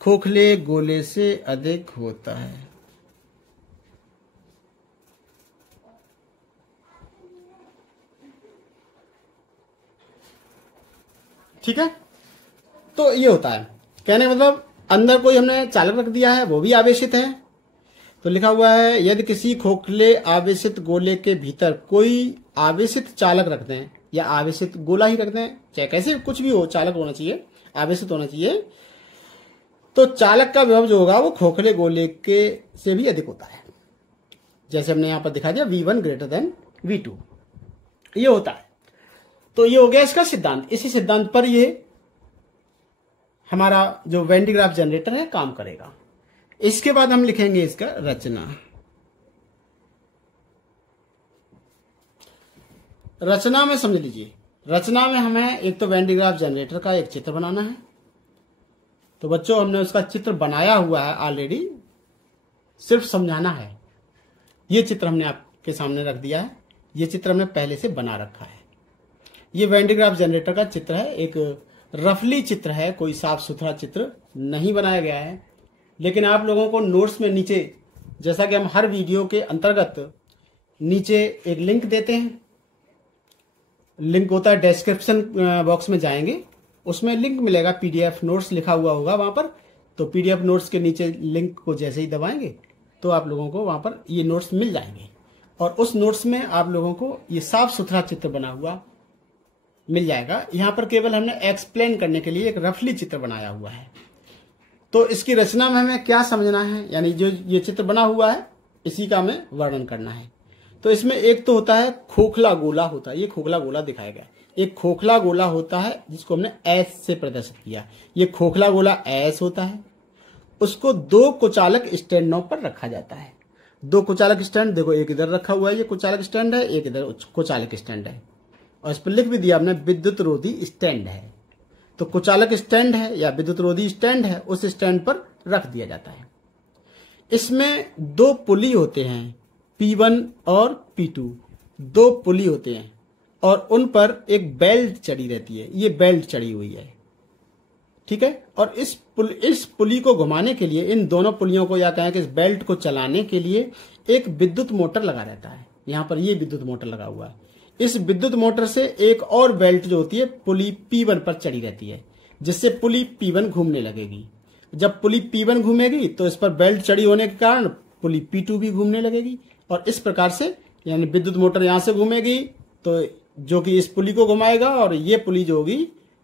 खोखले गोले से अधिक होता है। ठीक है, तो ये होता है। कहने का मतलब अंदर कोई हमने चालक रख दिया है, वो भी आवेशित है। तो लिखा हुआ है यदि किसी खोखले आवेशित गोले के भीतर कोई आवेशित चालक रख दें या आवेशित गोला ही रख दें, चाहे कैसे कुछ भी हो, चालक होना चाहिए, आवेशित होना चाहिए, तो चालक का विभव जो होगा वो खोखले गोले के से भी अधिक होता है। जैसे हमने यहां पर दिखा दिया V1 ग्रेटर देन V2, ये होता है। तो ये हो गया इसका सिद्धांत। इसी सिद्धांत पर ये हमारा जो वेन डिग्राफ जनरेटर है काम करेगा। इसके बाद हम लिखेंगे इसका रचना। रचना में समझ लीजिए, रचना में हमें एक तो वेन डिग्राफ जनरेटर का एक चित्र बनाना है। तो बच्चों हमने उसका चित्र बनाया हुआ है ऑलरेडी, सिर्फ समझाना है। ये चित्र हमने आपके सामने रख दिया है, ये चित्र हमने पहले से बना रखा है। ये वेन डिग्राफ जनरेटर का चित्र है, एक रफली चित्र है, कोई साफ सुथरा चित्र नहीं बनाया गया है। लेकिन आप लोगों को नोट्स में नीचे, जैसा कि हम हर वीडियो के अंतर्गत नीचे एक लिंक देते हैं, लिंक होता है डिस्क्रिप्शन बॉक्स में जाएंगे, उसमें लिंक मिलेगा, पीडीएफ नोट्स लिखा हुआ होगा वहां पर। तो पीडीएफ नोट्स के नीचे लिंक को जैसे ही दबाएंगे तो आप लोगों को वहां पर ये नोट्स मिल जाएंगे, और उस नोट्स में आप लोगों को ये साफ सुथरा चित्र बना हुआ मिल जाएगा। यहां पर केवल हमने एक्सप्लेन करने के लिए एक रफली चित्र बनाया हुआ है। तो इसकी रचना में हमें क्या समझना है, यानी जो ये चित्र बना हुआ है इसी का हमें वर्णन करना है। तो इसमें एक तो होता है खोखला गोला होता है, ये खोखला गोला दिखाया गया। एक खोखला गोला होता है जिसको हमने एस से प्रदर्शित किया। ये खोखला गोला एस होता है, उसको दो कुचालक स्टैंडों पर रखा जाता है। दो कुचालक स्टैंड, देखो एक इधर रखा हुआ है, ये कुचालक स्टैंड है, एक इधर कुचालक स्टैंड है, और इस पर लिख भी दिया हमने विद्युत रोधी स्टैंड है। तो कुचालक स्टैंड है या विद्युत रोधी स्टैंड है, उस स्टैंड पर रख दिया जाता है। इसमें दो पुली होते हैं, P1 और P2, दो पुली होते हैं, और उन पर एक बेल्ट चढ़ी रहती है। ये बेल्ट चढ़ी हुई है, ठीक है। और इस पुली को घुमाने के लिए, इन दोनों पुलियों को या कहें कि इस बेल्ट को चलाने के लिए एक विद्युत मोटर लगा रहता है। यहां पर ये विद्युत मोटर लगा हुआ है। इस विद्युत मोटर से एक और बेल्ट जो होती है पुली P1 पर चढ़ी रहती है, जिससे पुली P1 घूमने लगेगी। जब पुली P1 घूमेगी तो इस पर बेल्ट चढ़ी होने के कारण पुली P2 भी घूमने लगेगी, और इस प्रकार से यानी विद्युत मोटर यहां से घूमेगी तो जो कि इस पुली को घुमाएगा, और ये पुली जो होगी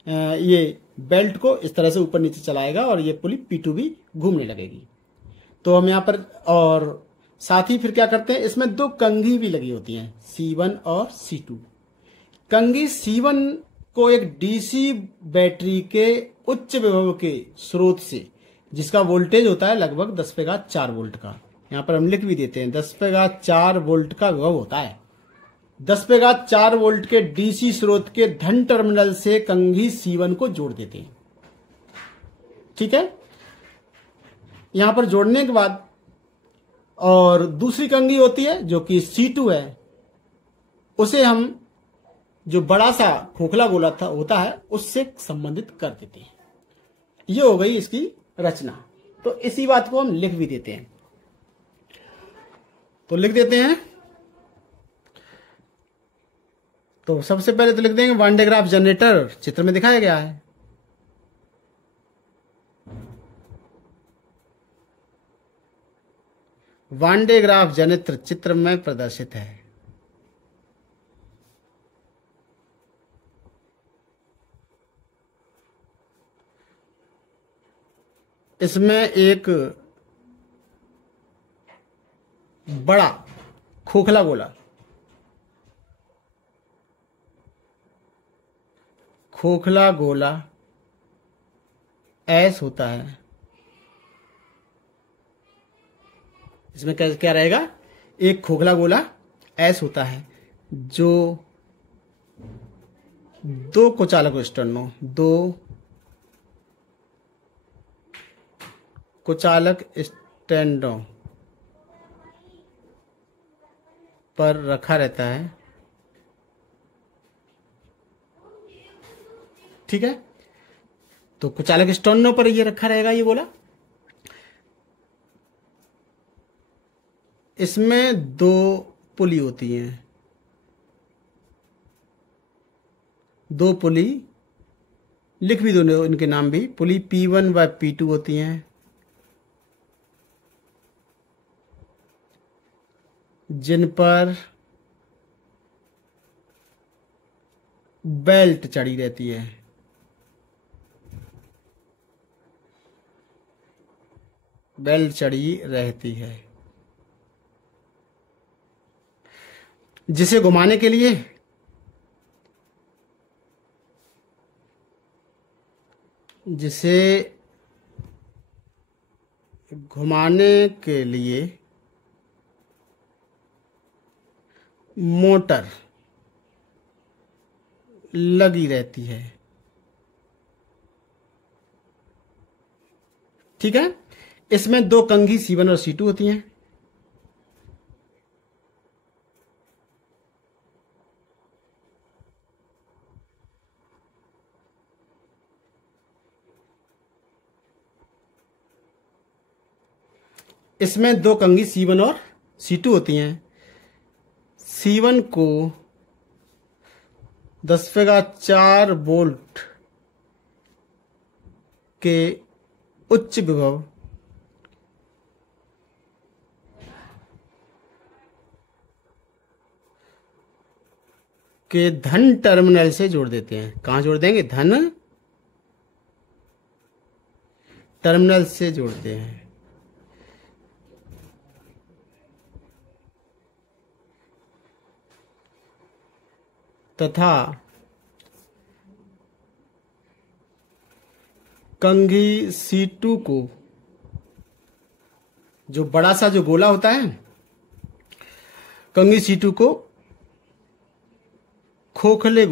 ये बेल्ट को इस तरह से ऊपर नीचे चलाएगा, और ये पुली P2 भी घूमने लगेगी। तो हम यहाँ पर, और साथ ही फिर क्या करते हैं, इसमें दो कंघी भी लगी होती हैं, C1 और C2। कंघी C1 को एक डीसी बैटरी के उच्च विभव के स्रोत से, जिसका वोल्टेज होता है लगभग 10⁴ वोल्ट का, यहां पर हम लिख भी देते हैं 10⁴ वोल्ट का विभव होता है। 10⁴ वोल्ट के डीसी स्रोत के धन टर्मिनल से कंघी C1 को जोड़ देते हैं, ठीक है। यहां पर जोड़ने के बाद, और दूसरी कंघी होती है जो कि C2 है, उसे हम जो बड़ा सा खोखला गोला था होता है उससे संबंधित कर देते हैं। ये हो गई इसकी रचना। तो इसी बात को हम लिख भी देते हैं, तो लिख देते हैं। तो सबसे पहले तो लिख देंगे वान डे ग्राफ जनरेटर चित्र में दिखाया गया है। वान डे ग्राफ जनरेटर चित्र में प्रदर्शित है। इसमें एक बड़ा खोखला गोला, खोखला गोला एस होता है। इसमें क्या रहेगा, एक खोखला गोला एस होता है जो दो कुचालक स्टैंडों, दो कुचालक स्टैंडों पर रखा रहता है, ठीक है। तो कुचालक स्टैंडों पर ये रखा रहेगा ये गोला। इसमें दो पुली होती हैं, दो पुली लिख भी दो इनके नाम भी, पुली P1 व P2 होती हैं, जिन पर बेल्ट चढ़ी रहती है। बेल्ट चढ़ी रहती है। जिसे घुमाने के लिए मोटर लगी रहती है। ठीक है, इसमें दो कंघी C1 और C2 होती हैं। इसमें दो कंघी C1 और C2 होती हैं। C1 को 10⁴ वोल्ट के उच्च विभव के धन टर्मिनल से जोड़ देते हैं। कहां जोड़ देंगे? धन टर्मिनल से जोड़ते हैं। तथा कंघी C2 को, जो बड़ा सा जो गोला होता है, कंघी C2 को खोखले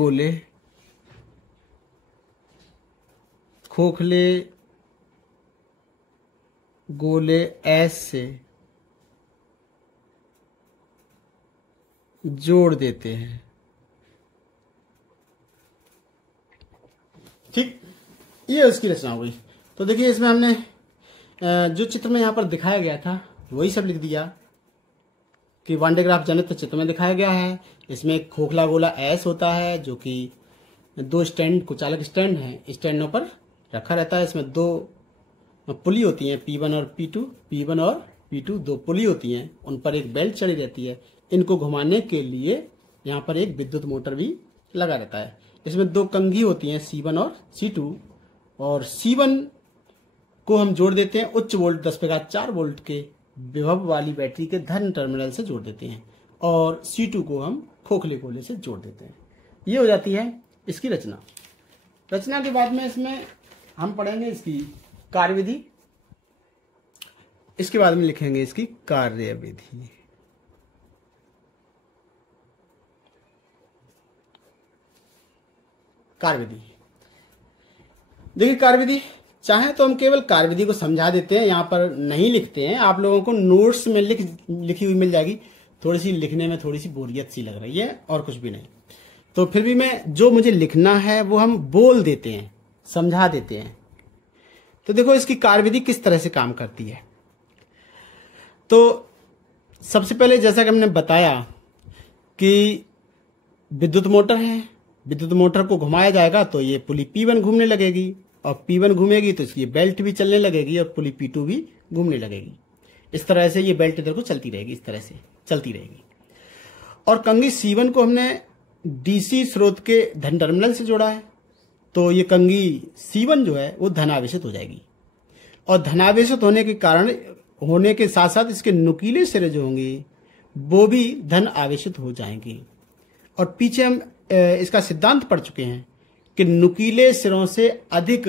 गोले S से जोड़ देते हैं। ठीक, ये उसकी रचना हो गई। तो देखिए, इसमें हमने जो चित्र में यहां पर दिखाया गया था वही सब लिख दिया कि वान डे ग्राफ जनित चित्र में दिखाया गया है। इसमें एक खोखला गोला S होता है जो कि दो स्टैंड, कुचालक स्टैंड है, स्टैंडों पर रखा रहता है। इसमें दो पुली होती हैं, P1 और P2 दो पुली होती हैं, उन पर एक बेल्ट चढ़ी रहती है। इनको घुमाने के लिए यहाँ पर एक विद्युत मोटर भी लगा रहता है। इसमें दो कंघी होती हैं C1 और C2, और C1 को हम जोड़ देते हैं उच्च वोल्ट 10⁴ वोल्ट के विभव वाली बैटरी के धन टर्मिनल से जोड़ देते हैं, और C2 को हम खोखले गोले से जोड़ देते हैं। ये हो जाती है इसकी रचना। रचना के बाद में इसमें हम पढ़ेंगे इसकी कार्यविधि, इसके बाद में लिखेंगे इसकी कार्यविधि। कार्यविधि देखिए, कार्यविधि चाहे तो हम केवल कार्यविधि को समझा देते हैं, यहां पर नहीं लिखते हैं। आप लोगों को नोट्स में लिखी हुई मिल जाएगी। थोड़ी सी लिखने में थोड़ी सी बोरियत सी लग रही है और कुछ भी नहीं, तो फिर भी मैं जो मुझे लिखना है वो हम बोल देते हैं, समझा देते हैं। तो देखो इसकी कार्यविधि किस तरह से काम करती है। तो सबसे पहले जैसा कि हमने बताया कि विद्युत मोटर है, विद्युत मोटर को घुमाया जाएगा तो ये पुली P1 घूमने लगेगी, और P1 घूमेगी तो इसकी बेल्ट भी चलने लगेगी, और पुली P2 भी घूमने लगेगी। इस तरह से ये बेल्ट इधर को चलती रहेगी, इस तरह से चलती रहेगी। और कंघी C1 को हमने DC स्रोत के धन टर्मिनल से जोड़ा है, तो ये कंघी C1 जो है वो धनावेशित हो जाएगी, और धनावेशित होने के साथ साथ इसके नुकीले सिरे जो होंगे वो भी धन आवेशित हो जाएंगे। और पीछे हम इसका सिद्धांत पढ़ चुके हैं कि नुकीले सिरों से अधिक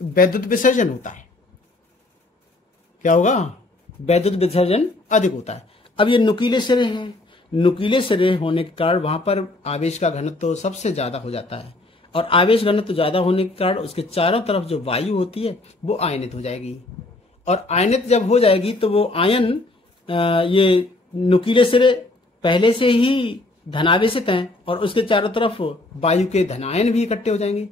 वैद्युत विसर्जन होता है। क्या होगा? वैद्युत विसर्जन अधिक होता है। अब ये नुकीले सिरे हैं, नुकीले सिरे होने के कारण वहां पर आवेश का घनत्व तो सबसे ज्यादा हो जाता है, और आवेश घनत्व ज्यादा होने के कारण उसके चारों तरफ जो वायु होती है वो आयनित हो जाएगी, और आयनित जब हो जाएगी तो वो आयन, ये नुकीले सिरे पहले से ही धनावेशित हैं और उसके चारों तरफ वायु के धनायन भी इकट्ठे हो जाएंगे,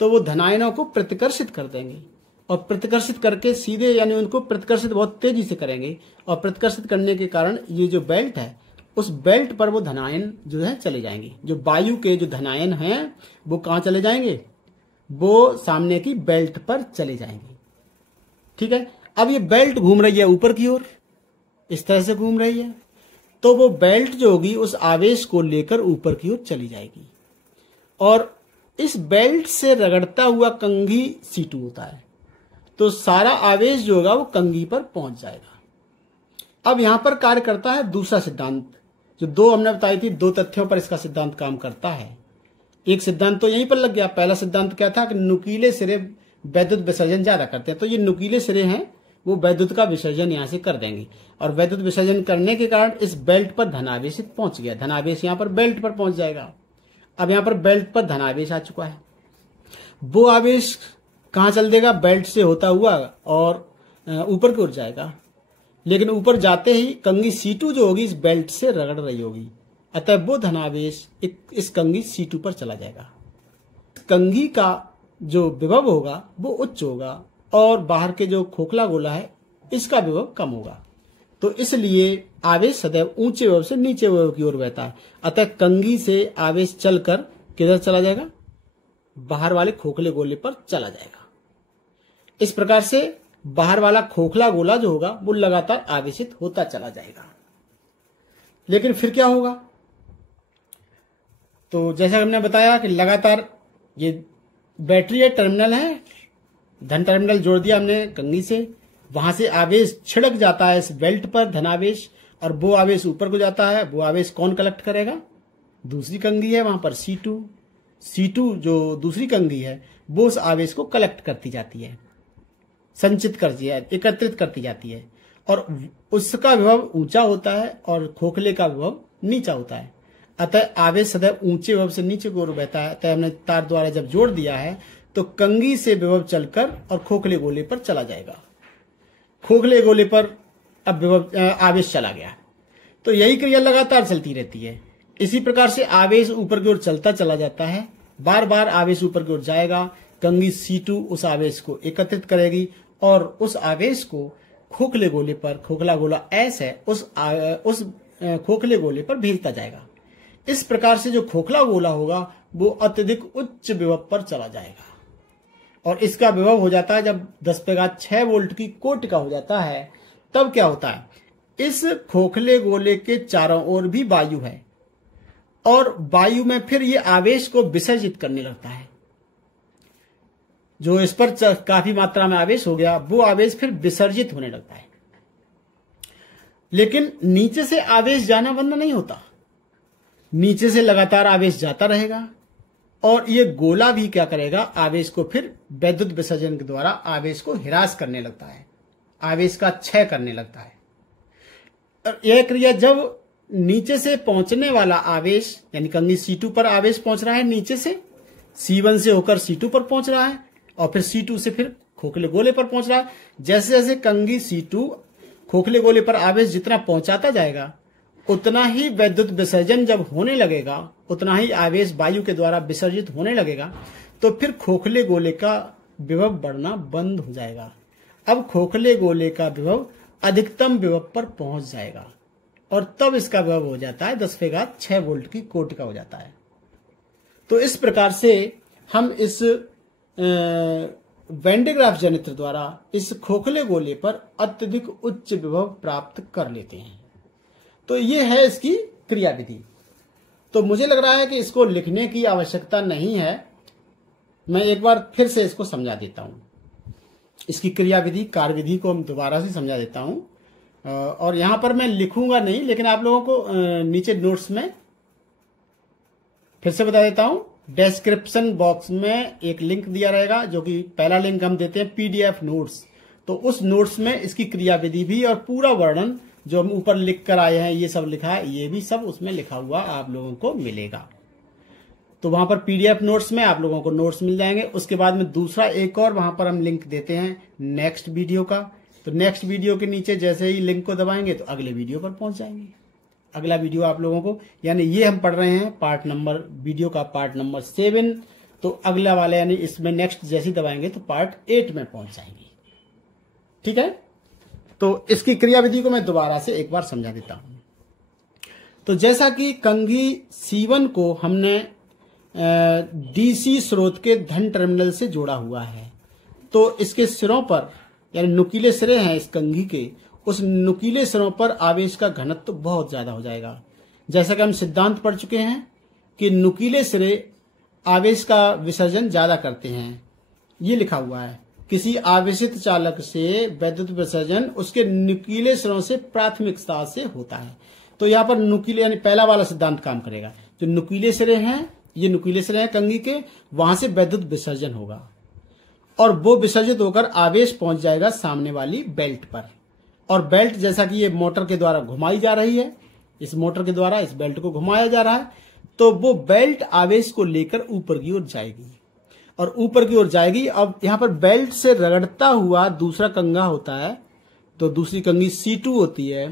तो वो धनायनों को प्रतिकर्षित कर देंगे, और प्रतिकर्षित करके सीधे, यानी उनको प्रतिकर्षित बहुत तेजी से करेंगे, और प्रतिकर्षित करने के कारण ये जो बेल्ट है उस बेल्ट पर वो धनायन जो है चले जाएंगे। जो वायु के जो धनायन हैं वो कहां चले जाएंगे? वो सामने की बेल्ट पर चले जाएंगे। ठीक है, अब ये बेल्ट घूम रही है ऊपर की ओर, इस तरह से घूम रही है, तो वो बेल्ट जो होगी उस आवेश को लेकर ऊपर की ओर चली जाएगी, और इस बेल्ट से रगड़ता हुआ कंघी C2 होता है, तो सारा आवेश जो होगा वो कंघी पर पहुंच जाएगा। अब यहां पर कार्य करता है दूसरा सिद्धांत जो दो हमने बताई थी, दो तथ्यों पर इसका सिद्धांत काम करता है। एक सिद्धांत तो यहीं पर लग गया। पहला सिद्धांत क्या था कि नुकीले सिरे वैद्युत विसर्जन ज्यादा करते हैं, तो ये नुकीले सिरे हैं वो वैद्युत का विसर्जन यहां से कर देंगे, और वैद्युत विसर्जन करने के कारण इस बेल्ट पर धनावेश पहुंच गया। धनावेश यहां पर बेल्ट पर पहुंच जाएगा। अब यहां पर बेल्ट पर धनावेश आ चुका है। वो आवेश कहां चल देगा? बेल्ट से होता हुआ और ऊपर की ओर जाएगा, लेकिन ऊपर जाते ही कंघी C2 जो होगी इस बेल्ट से रगड़ रही होगी, अतः वो धनावेश इस कंघी C2 पर चला जाएगा। कंघी का जो विभव होगा वो उच्च होगा और बाहर के जो खोखला गोला है इसका विभव कम होगा। तो इसलिए आवेश सदैव ऊंचे विभव से नीचे विभव की ओर बहता है। अतः कंघी से आवेश चलकर किधर चला जाएगा? बाहर वाले खोखले गोले पर चला जाएगा। इस प्रकार से बाहर वाला खोखला गोला जो होगा वो लगातार आवेशित होता चला जाएगा। लेकिन फिर क्या होगा? तो जैसा हमने बताया कि लगातार ये बैटरी है, टर्मिनल है, धन टर्मिनल जोड़ दिया हमने कंघी से, वहां से आवेश छिड़क जाता है इस बेल्ट पर धनावेश, और वो आवेश ऊपर को जाता है। वो आवेश कौन कलेक्ट करेगा? दूसरी कंघी है वहां पर C2 जो दूसरी कंघी है वो उस आवेश को कलेक्ट करती जाती है, संचित करती है, एकत्रित करती जाती है, और उसका विभव ऊंचा होता है और खोखले का विभव नीचा होता है। अतः आवेश सदैव ऊंचे विभव से नीचे की ओर बहता है। अतः हमने तार द्वारा जब जोड़ दिया है तो कंघी से विभव चलकर और खोखले गोले पर चला जाएगा। खोखले गोले पर अब विभव आवेश चला गया। तो यही क्रिया लगातार चलती रहती है। इसी प्रकार से आवेश ऊपर की ओर चलता चला जाता है, बार बार आवेश ऊपर की ओर जाएगा। कंघी C2 उस आवेश को एकत्रित करेगी और उस आवेश को खोखले गोले पर, खोखला गोला S है, उस खोखले गोले पर भेजता जाएगा। इस प्रकार से जो खोखला गोला होगा वो अत्यधिक उच्च विभव पर चला जाएगा, और इसका विभव हो जाता है जब 10⁻6 वोल्ट की कोटि का हो जाता है। तब क्या होता है? इस खोखले गोले के चारों ओर भी वायु है, और वायु में फिर ये आवेश को विसर्जित करने लगता है। जो इस पर काफी मात्रा में आवेश हो गया वो आवेश फिर विसर्जित होने लगता है। लेकिन नीचे से आवेश जाना बंद नहीं होता, नीचे से लगातार आवेश जाता रहेगा, और ये गोला भी क्या करेगा? आवेश को फिर वैद्युत विसर्जन के द्वारा आवेश को हिरास करने लगता है, आवेश का क्षय करने लगता है। और यह क्रिया जब नीचे से पहुंचने वाला आवेश, यानी कंघी C2 पर आवेश पहुंच रहा है, नीचे से C1 से होकर C2 पर पहुंच रहा है, और फिर C2 से फिर खोखले गोले पर पहुंच रहा है। जैसे जैसे कंघी C2 खोखले गोले पर आवेश जितना पहुंचाता जाएगा उतना ही वैद्युत विसर्जन जब होने लगेगा, उतना ही आवेश वायु के द्वारा विसर्जित होने लगेगा, तो फिर खोखले गोले का विभव बढ़ना बंद हो जाएगा। अब खोखले गोले का विभव अधिकतम विभव पर पहुंच जाएगा, और तब इसका विभव हो जाता है 10⁻6 वोल्ट की कोटि का हो जाता है। तो इस प्रकार से हम इस वैन डे ग्राफ जनित्र द्वारा इस खोखले गोले पर अत्यधिक उच्च विभव प्राप्त कर लेते हैं। तो ये है इसकी क्रियाविधि। तो मुझे लग रहा है कि इसको लिखने की आवश्यकता नहीं है, मैं एक बार फिर से इसको समझा देता हूं। इसकी क्रियाविधि, कार्यविधि को हम दोबारा से समझा देता हूं, और यहां पर मैं लिखूंगा नहीं, लेकिन आप लोगों को नीचे नोट्स में फिर से बता देता हूं। डिस्क्रिप्शन बॉक्स में एक लिंक दिया रहेगा, जो कि पहला लिंक हम देते हैं PDF नोट्स। तो उस नोट्स में इसकी क्रियाविधि भी और पूरा वर्णन जो हम ऊपर लिख कर आए हैं, ये सब लिखा है, ये भी सब उसमें लिखा हुआ आप लोगों को मिलेगा। तो वहां पर PDF नोट्स में आप लोगों को नोट्स मिल जाएंगे। उसके बाद में दूसरा एक और वहां पर हम लिंक देते हैं नेक्स्ट वीडियो का। तो नेक्स्ट वीडियो के नीचे जैसे ही लिंक को दबाएंगे तो अगले वीडियो पर पहुंच जाएंगे। अगला वीडियो आप लोगों को, यानी ये हम पढ़ रहे हैं वीडियो का पार्ट नंबर 7, तो अगला वाला यानी इसमें नेक्स्ट जैसे ही दबाएंगे तो पार्ट 8 में पहुंच जाएंगे। ठीक है, तो इसकी क्रियाविधि को मैं दोबारा से एक बार समझा देता हूं। तो जैसा कि कंघी C1 को हमने DC स्रोत के धन टर्मिनल से जोड़ा हुआ है, तो इसके सिरों पर, यानी नुकीले सिरे हैं इस कंघी के, उस नुकीले सिरों पर आवेश का घनत्व तो बहुत ज्यादा हो जाएगा। जैसा कि हम सिद्धांत पढ़ चुके हैं कि नुकीले सिरे आवेश का विसर्जन ज्यादा करते हैं। ये लिखा हुआ है, किसी आवेशित चालक से वैद्युत विसर्जन उसके नुकीले सिरों से प्राथमिकता से होता है। तो यहाँ पर नुकीले यानी पहला वाला सिद्धांत काम करेगा। जो नुकीले सिरे हैं, ये नुकीले सिरे हैं कंघी के, वहां से वैद्युत विसर्जन होगा और वो विसर्जित होकर आवेश पहुंच जाएगा सामने वाली बेल्ट पर। और बेल्ट जैसा कि ये मोटर के द्वारा घुमाई जा रही है, इस मोटर के द्वारा इस बेल्ट को घुमाया जा रहा है, तो वो बेल्ट आवेश को लेकर ऊपर की ओर जाएगी और ऊपर की ओर जाएगी। अब यहाँ पर बेल्ट से रगड़ता हुआ दूसरा कंघा होता है, तो दूसरी कंघी C2 होती है,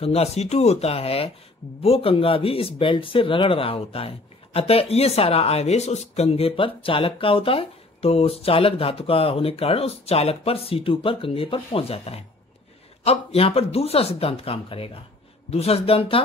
कंघा C2 होता है, वो कंघा भी इस बेल्ट से रगड़ रहा होता है। अतः ये सारा आवेश उस कंघे पर चालक का होता है, तो उस चालक धातु का होने के कारण उस चालक पर C2 पर कंघे पर पहुंच जाता है। अब यहाँ पर दूसरा सिद्धांत काम करेगा। दूसरा सिद्धांत था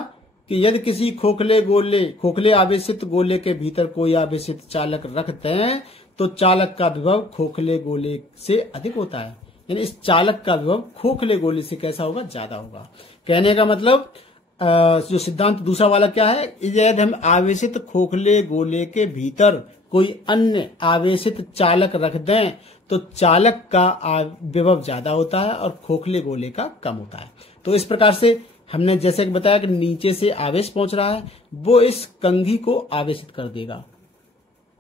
कि यदि किसी खोखले आवेशित गोले के भीतर कोई आवेशित चालक रख दें तो चालक का विभव खोखले गोले से अधिक होता है, यानी इस चालक का विभव खोखले गोले से कैसा होगा, ज्यादा होगा। कहने का मतलब जो सिद्धांत दूसरा वाला क्या है, यदि हम आवेशित खोखले गोले के भीतर कोई अन्य आवेशित चालक रख दें तो चालक का विभव ज्यादा होता है और खोखले गोले का कम होता है। तो इस प्रकार से हमने जैसे कि बताया कि नीचे से आवेश पहुंच रहा है, वो इस कंघी को आवेशित कर देगा।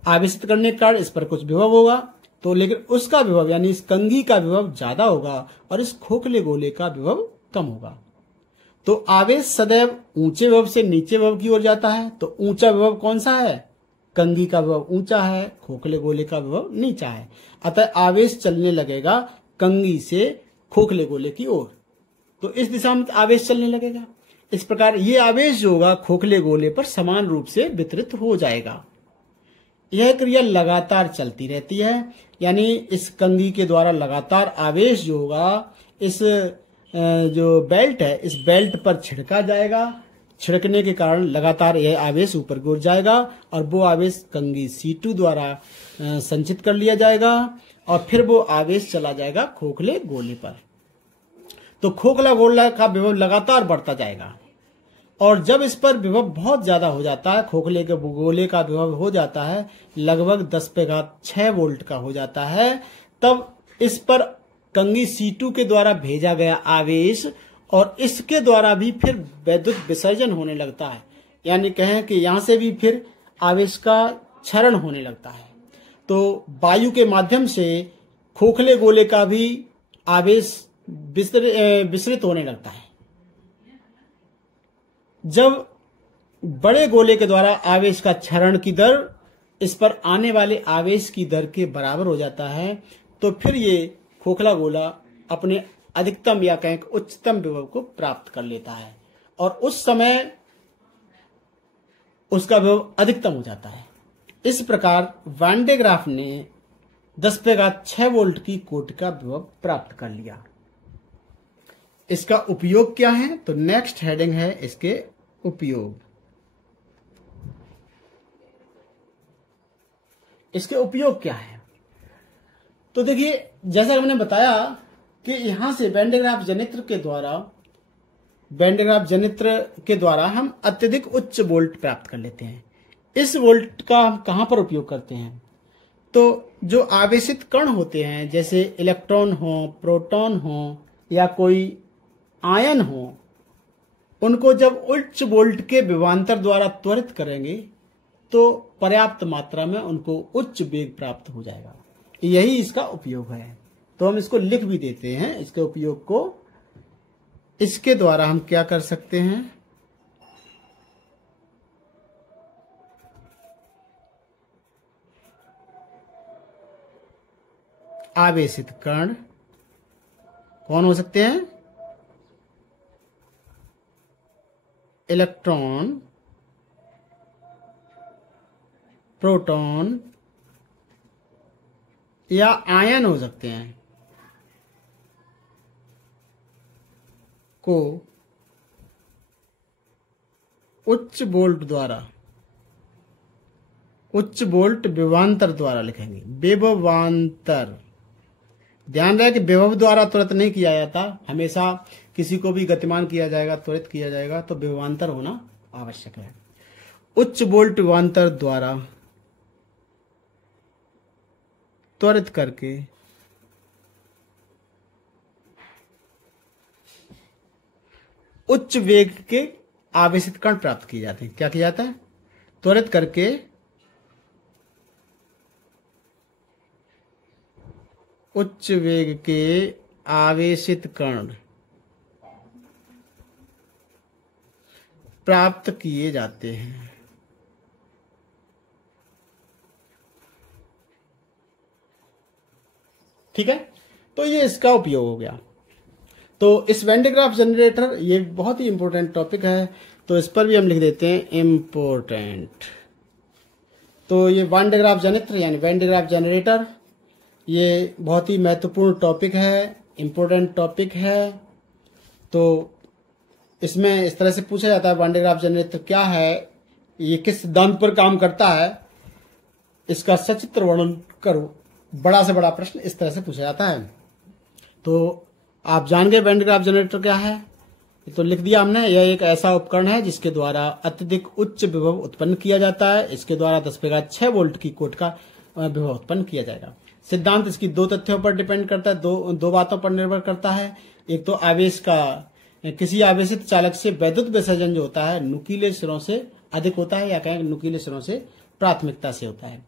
आवेशित करने के कारण इस पर कुछ विभव होगा, तो लेकिन उसका विभव यानी इस कंघी का विभव ज्यादा होगा और इस खोखले गोले का विभव कम होगा। तो आवेश सदैव ऊंचे विभव से नीचे विभव की ओर जाता है। तो ऊंचा विभव कौन सा है, कंघी का विभव ऊंचा है, खोखले गोले का विभव नीचा है। अतः आवेश चलने लगेगा कंघी से खोखले गोले की ओर, तो इस दिशा में आवेश चलने लगेगा। इस प्रकार ये आवेश जो होगा खोखले गोले पर समान रूप से वितरित हो जाएगा। यह क्रिया लगातार चलती रहती है, यानी इस कंघी के द्वारा लगातार आवेश जो होगा इस जो बेल्ट है, इस बेल्ट पर छिड़का जाएगा। छिड़कने के कारण लगातार यह आवेश ऊपर की ओर जाएगा और वो आवेश कंघी C2 द्वारा संचित कर लिया जाएगा और फिर वो आवेश चला जाएगा खोखले गोले पर। तो खोखला गोला का विभव लगातार बढ़ता जाएगा और जब इस पर विभव बहुत ज्यादा हो जाता है, खोखले के गोले का विभव हो जाता है लगभग 10⁶ वोल्ट का हो जाता है, तब इस पर कंघी C2 के द्वारा भेजा गया आवेश और इसके द्वारा भी फिर वैद्युत विसर्जन होने लगता है। यानी कहें कि यहां से भी फिर आवेश का क्षरण होने लगता है। तो वायु के माध्यम से खोखले गोले का भी आवेश विसरित होने लगता है। जब बड़े गोले के द्वारा आवेश का क्षरण की दर इस पर आने वाले आवेश की दर के बराबर हो जाता है, तो फिर ये खोखला गोला अपने अधिकतम या कहें उच्चतम विभव को प्राप्त कर लेता है और उस समय उसका विभव अधिकतम हो जाता है। इस प्रकार वैन डे ग्राफ ने 10⁶ वोल्ट की कोटि का विभव प्राप्त कर लिया। इसका उपयोग क्या है, तो नेक्स्ट हेडिंग है इसके उपयोग। इसके उपयोग क्या है, तो देखिए जैसा हमने बताया कि यहां से वैन डे ग्राफ जनित्र के द्वारा हम अत्यधिक उच्च वोल्ट प्राप्त कर लेते हैं। इस वोल्ट का हम कहां पर उपयोग करते हैं, तो जो आवेशित कण होते हैं जैसे इलेक्ट्रॉन हो, प्रोटॉन हो या कोई आयन हो, उनको जब उच्च वोल्ट के विभवांतर द्वारा त्वरित करेंगे तो पर्याप्त मात्रा में उनको उच्च वेग प्राप्त हो जाएगा। यही इसका उपयोग है। तो हम इसको लिख भी देते हैं, इसके उपयोग को। इसके द्वारा हम क्या कर सकते हैं, आवेशित कण कौन हो सकते हैं, इलेक्ट्रॉन, प्रोटॉन या आयन हो सकते हैं, को उच्च वोल्ट विभवांतर द्वारा लिखेंगे। विभवांतर, ध्यान रहे कि विभव द्वारा तुरंत नहीं किया जाता, हमेशा किसी को भी गतिमान किया जाएगा, त्वरित किया जाएगा तो विभवांतर होना आवश्यक है। उच्च वोल्ट विभवांतर द्वारा त्वरित करके उच्च वेग के आवेशित कण प्राप्त किए जाते हैं। क्या किया जाता है? त्वरित करके उच्च वेग के आवेशित कण प्राप्त किए जाते हैं। ठीक है, तो ये इसका उपयोग हो गया। तो इस वैन डे ग्राफ जनरेटर ये बहुत ही इंपॉर्टेंट टॉपिक है, तो इस पर भी हम लिख देते हैं इम्पोर्टेंट। तो ये वैन डे ग्राफ जनित्र यानी वैन डे ग्राफ जनरेटर ये बहुत ही महत्वपूर्ण टॉपिक है, इंपॉर्टेंट टॉपिक है। तो इसमें इस तरह से पूछा जाता है वैन डे ग्राफ जनरेटर क्या है, ये किस सिद्धांत पर काम करता है, इसका सचित्र वर्णन करो। बड़ा से बड़ा प्रश्न इस तरह से पूछा जाता है। तो आप जान गए वैन डे ग्राफ जनरेटर क्या है, तो लिख दिया हमने। यह एक ऐसा उपकरण है जिसके द्वारा अत्यधिक उच्च विभव उत्पन्न किया जाता है। इसके द्वारा 10⁻6 वोल्ट की कोट का विभव उत्पन्न किया जाएगा। सिद्धांत इसकी दो तथ्यों पर डिपेंड करता है, दो बातों पर निर्भर करता है। एक तो आवेश का किसी आवेशित चालक से वैद्युत विसर्जन जो होता है नुकीले सिरों से अधिक होता है, या कहें नुकीले सिरों से प्राथमिकता से होता है।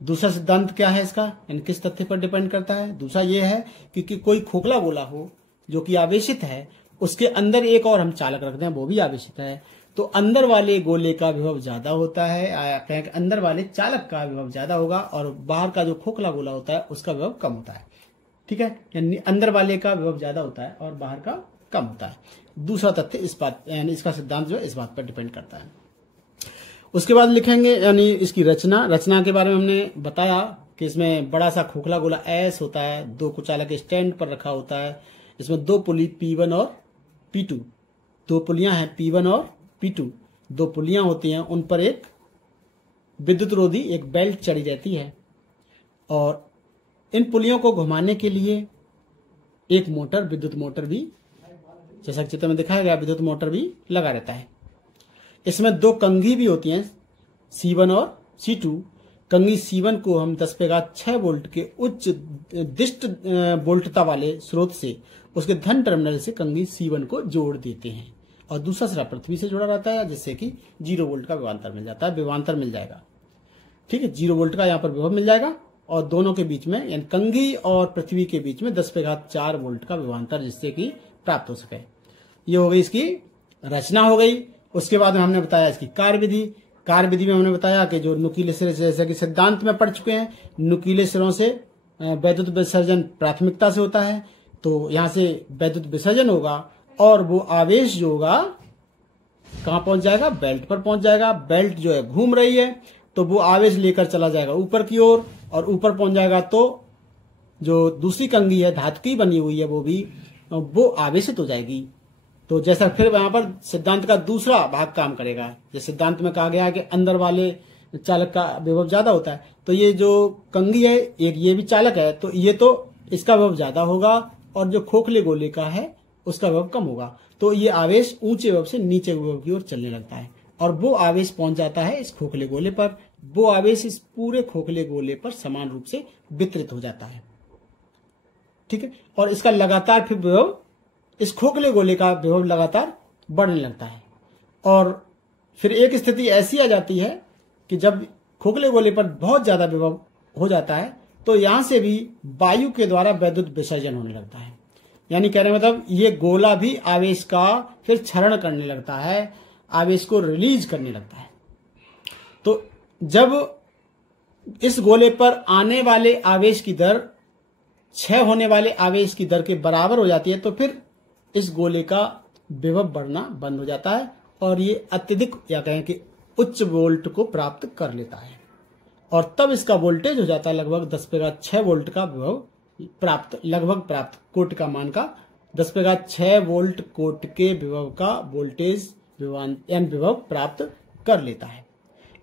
दूसरा सिद्धांत क्या है इसका, यानी किस तथ्य पर डिपेंड करता है? दूसरा ये है कि कोई खोखला गोला हो जो कि आवेशित है, उसके अंदर एक और हम चालक रखते हैं वो भी आवेशित है, तो अंदर वाले गोले का विभव ज्यादा होता है, कहें अंदर वाले चालक का विभव ज्यादा होगा और बाहर का जो खोखला गोला होता है उसका विभव कम होता है। ठीक है, यानी अंदर वाले का विभव ज्यादा होता है और बाहर का कम होता है। दूसरा तथ्य इस बात, यानी इसका सिद्धांत जो है इस बात पर डिपेंड करता है। उसके बाद लिखेंगे यानी इसकी रचना के बारे में हमने बताया कि इसमें बड़ा सा खोखला गोला एस होता है, दो कुचालक स्टैंड पर रखा होता है। इसमें दो पुली P1 और P2, दो पुलियां हैं P1 और P2, दो पुलियां होती हैं, उन पर एक विद्युत रोधी एक बेल्ट चढ़ी रहती है और इन पुलियों को घुमाने के लिए एक मोटर, विद्युत मोटर भी, जैसा चित्र में दिखाया गया, विद्युत मोटर भी लगा रहता है। इसमें दो कंघी भी होती हैं C1 और C2। कंघी C1 को हम 10⁻6 वोल्ट के उच्च दिष्ट वोल्टता वाले स्रोत से उसके धन टर्मिनल से कंघी C1 को जोड़ देते हैं और दूसरा सिरा पृथ्वी से जुड़ा रहता है, जिससे कि 0 वोल्ट का विभवांतर मिल जाता है, विभवांतर मिल जाएगा। ठीक है, 0 वोल्ट का यहाँ पर विभव मिल जाएगा और दोनों के बीच में यानी कंघी और पृथ्वी के बीच में 10⁻4 वोल्ट का विभवांतर जिससे कि प्राप्त हो सके। ये हो गई इसकी रचना हो गई। उसके बाद में हमने बताया इसकी कार्यविधि में हमने बताया कि जो नुकीले सिरे से, जैसा कि सिद्धांत में पढ़ चुके हैं, नुकीले सिरों से वैद्युत विसर्जन प्राथमिकता से होता है, तो यहां से वैद्युत विसर्जन होगा और वो आवेश जो होगा कहां पहुंच जाएगा, बेल्ट पर पहुंच जाएगा। बेल्ट जो है घूम रही है तो वो आवेश लेकर चला जाएगा ऊपर की ओर और ऊपर पहुंच जाएगा तो जो दूसरी कंघी है धातु की बनी हुई है वो आवेशित हो जाएगी। तो जैसा फिर वहां पर सिद्धांत का दूसरा भाग काम करेगा, जैसे सिद्धांत में कहा गया है कि अंदर वाले चालक का विभव ज्यादा होता है, तो ये जो कंघी है एक ये भी चालक है, तो ये तो इसका विभव ज्यादा होगा और जो खोखले गोले का है उसका विभव कम होगा। तो ये आवेश ऊंचे विभव से नीचे विभव की ओर चलने लगता है और वो आवेश पहुंच जाता है इस खोखले गोले पर। वो आवेश इस पूरे खोखले गोले पर समान रूप से वितरित हो जाता है। ठीक है, और इसका लगातार फिर विभव, इस खोखले गोले का विभव लगातार बढ़ने लगता है और फिर एक स्थिति ऐसी आ जाती है कि जब खोखले गोले पर बहुत ज्यादा विभव हो जाता है तो यहां से भी वायु के द्वारा वैद्युत विसर्जन होने लगता है। यानी कहने मतलब ये गोला भी आवेश का फिर क्षरण करने लगता है, आवेश को रिलीज करने लगता है। तो जब इस गोले पर आने वाले आवेश की दर क्षय होने वाले आवेश की दर के बराबर हो जाती है तो फिर इस गोले का विभव बढ़ना बंद हो जाता है और ये अत्यधिक या कहें कि उच्च वोल्ट को प्राप्त कर लेता है और तब इसका वोल्टेज हो जाता है लगभग 10⁻6 वोल्ट का विभव प्राप्त कोट का मान का 10⁻6 वोल्ट कोट के विभव का वोल्टेज विभव प्राप्त कर लेता है।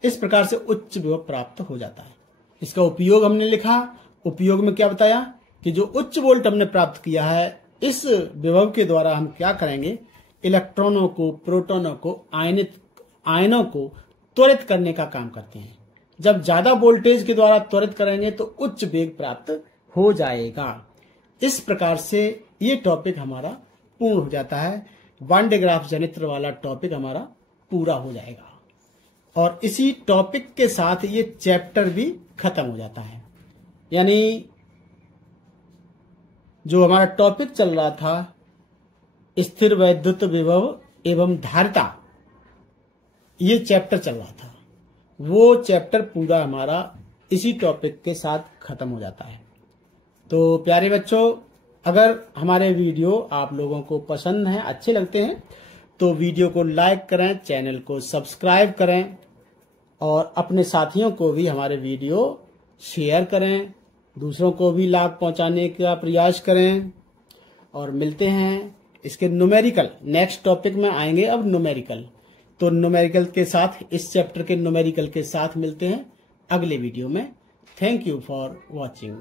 इस प्रकार से उच्च विभव प्राप्त हो जाता है। इसका उपयोग हमने लिखा, उपयोग में क्या बताया कि जो उच्च वोल्ट हमने प्राप्त किया है इस विभव के द्वारा हम क्या करेंगे, इलेक्ट्रॉनों को, प्रोटॉनों को, आयनों को त्वरित करने का काम करते हैं। जब ज्यादा वोल्टेज के द्वारा त्वरित करेंगे तो उच्च वेग प्राप्त हो जाएगा। इस प्रकार से ये टॉपिक हमारा पूर्ण हो जाता है। वैन डे ग्राफ जनित्र वाला टॉपिक हमारा पूरा हो जाएगा और इसी टॉपिक के साथ ये चैप्टर भी खत्म हो जाता है। यानी जो हमारा टॉपिक चल रहा था स्थिर वैद्युत विभव एवं धारिता, ये चैप्टर चल रहा था, वो चैप्टर पूरा हमारा इसी टॉपिक के साथ खत्म हो जाता है। तो प्यारे बच्चों, अगर हमारे वीडियो आप लोगों को पसंद हैं, अच्छे लगते हैं, तो वीडियो को लाइक करें, चैनल को सब्सक्राइब करें और अपने साथियों को भी हमारे वीडियो शेयर करें, दूसरों को भी लाभ पहुंचाने का प्रयास करें। और मिलते हैं इसके न्यूमेरिकल, नेक्स्ट टॉपिक में आएंगे अब न्यूमेरिकल। तो न्यूमेरिकल के साथ, इस चैप्टर के न्यूमेरिकल के साथ मिलते हैं अगले वीडियो में। Thank you for watching.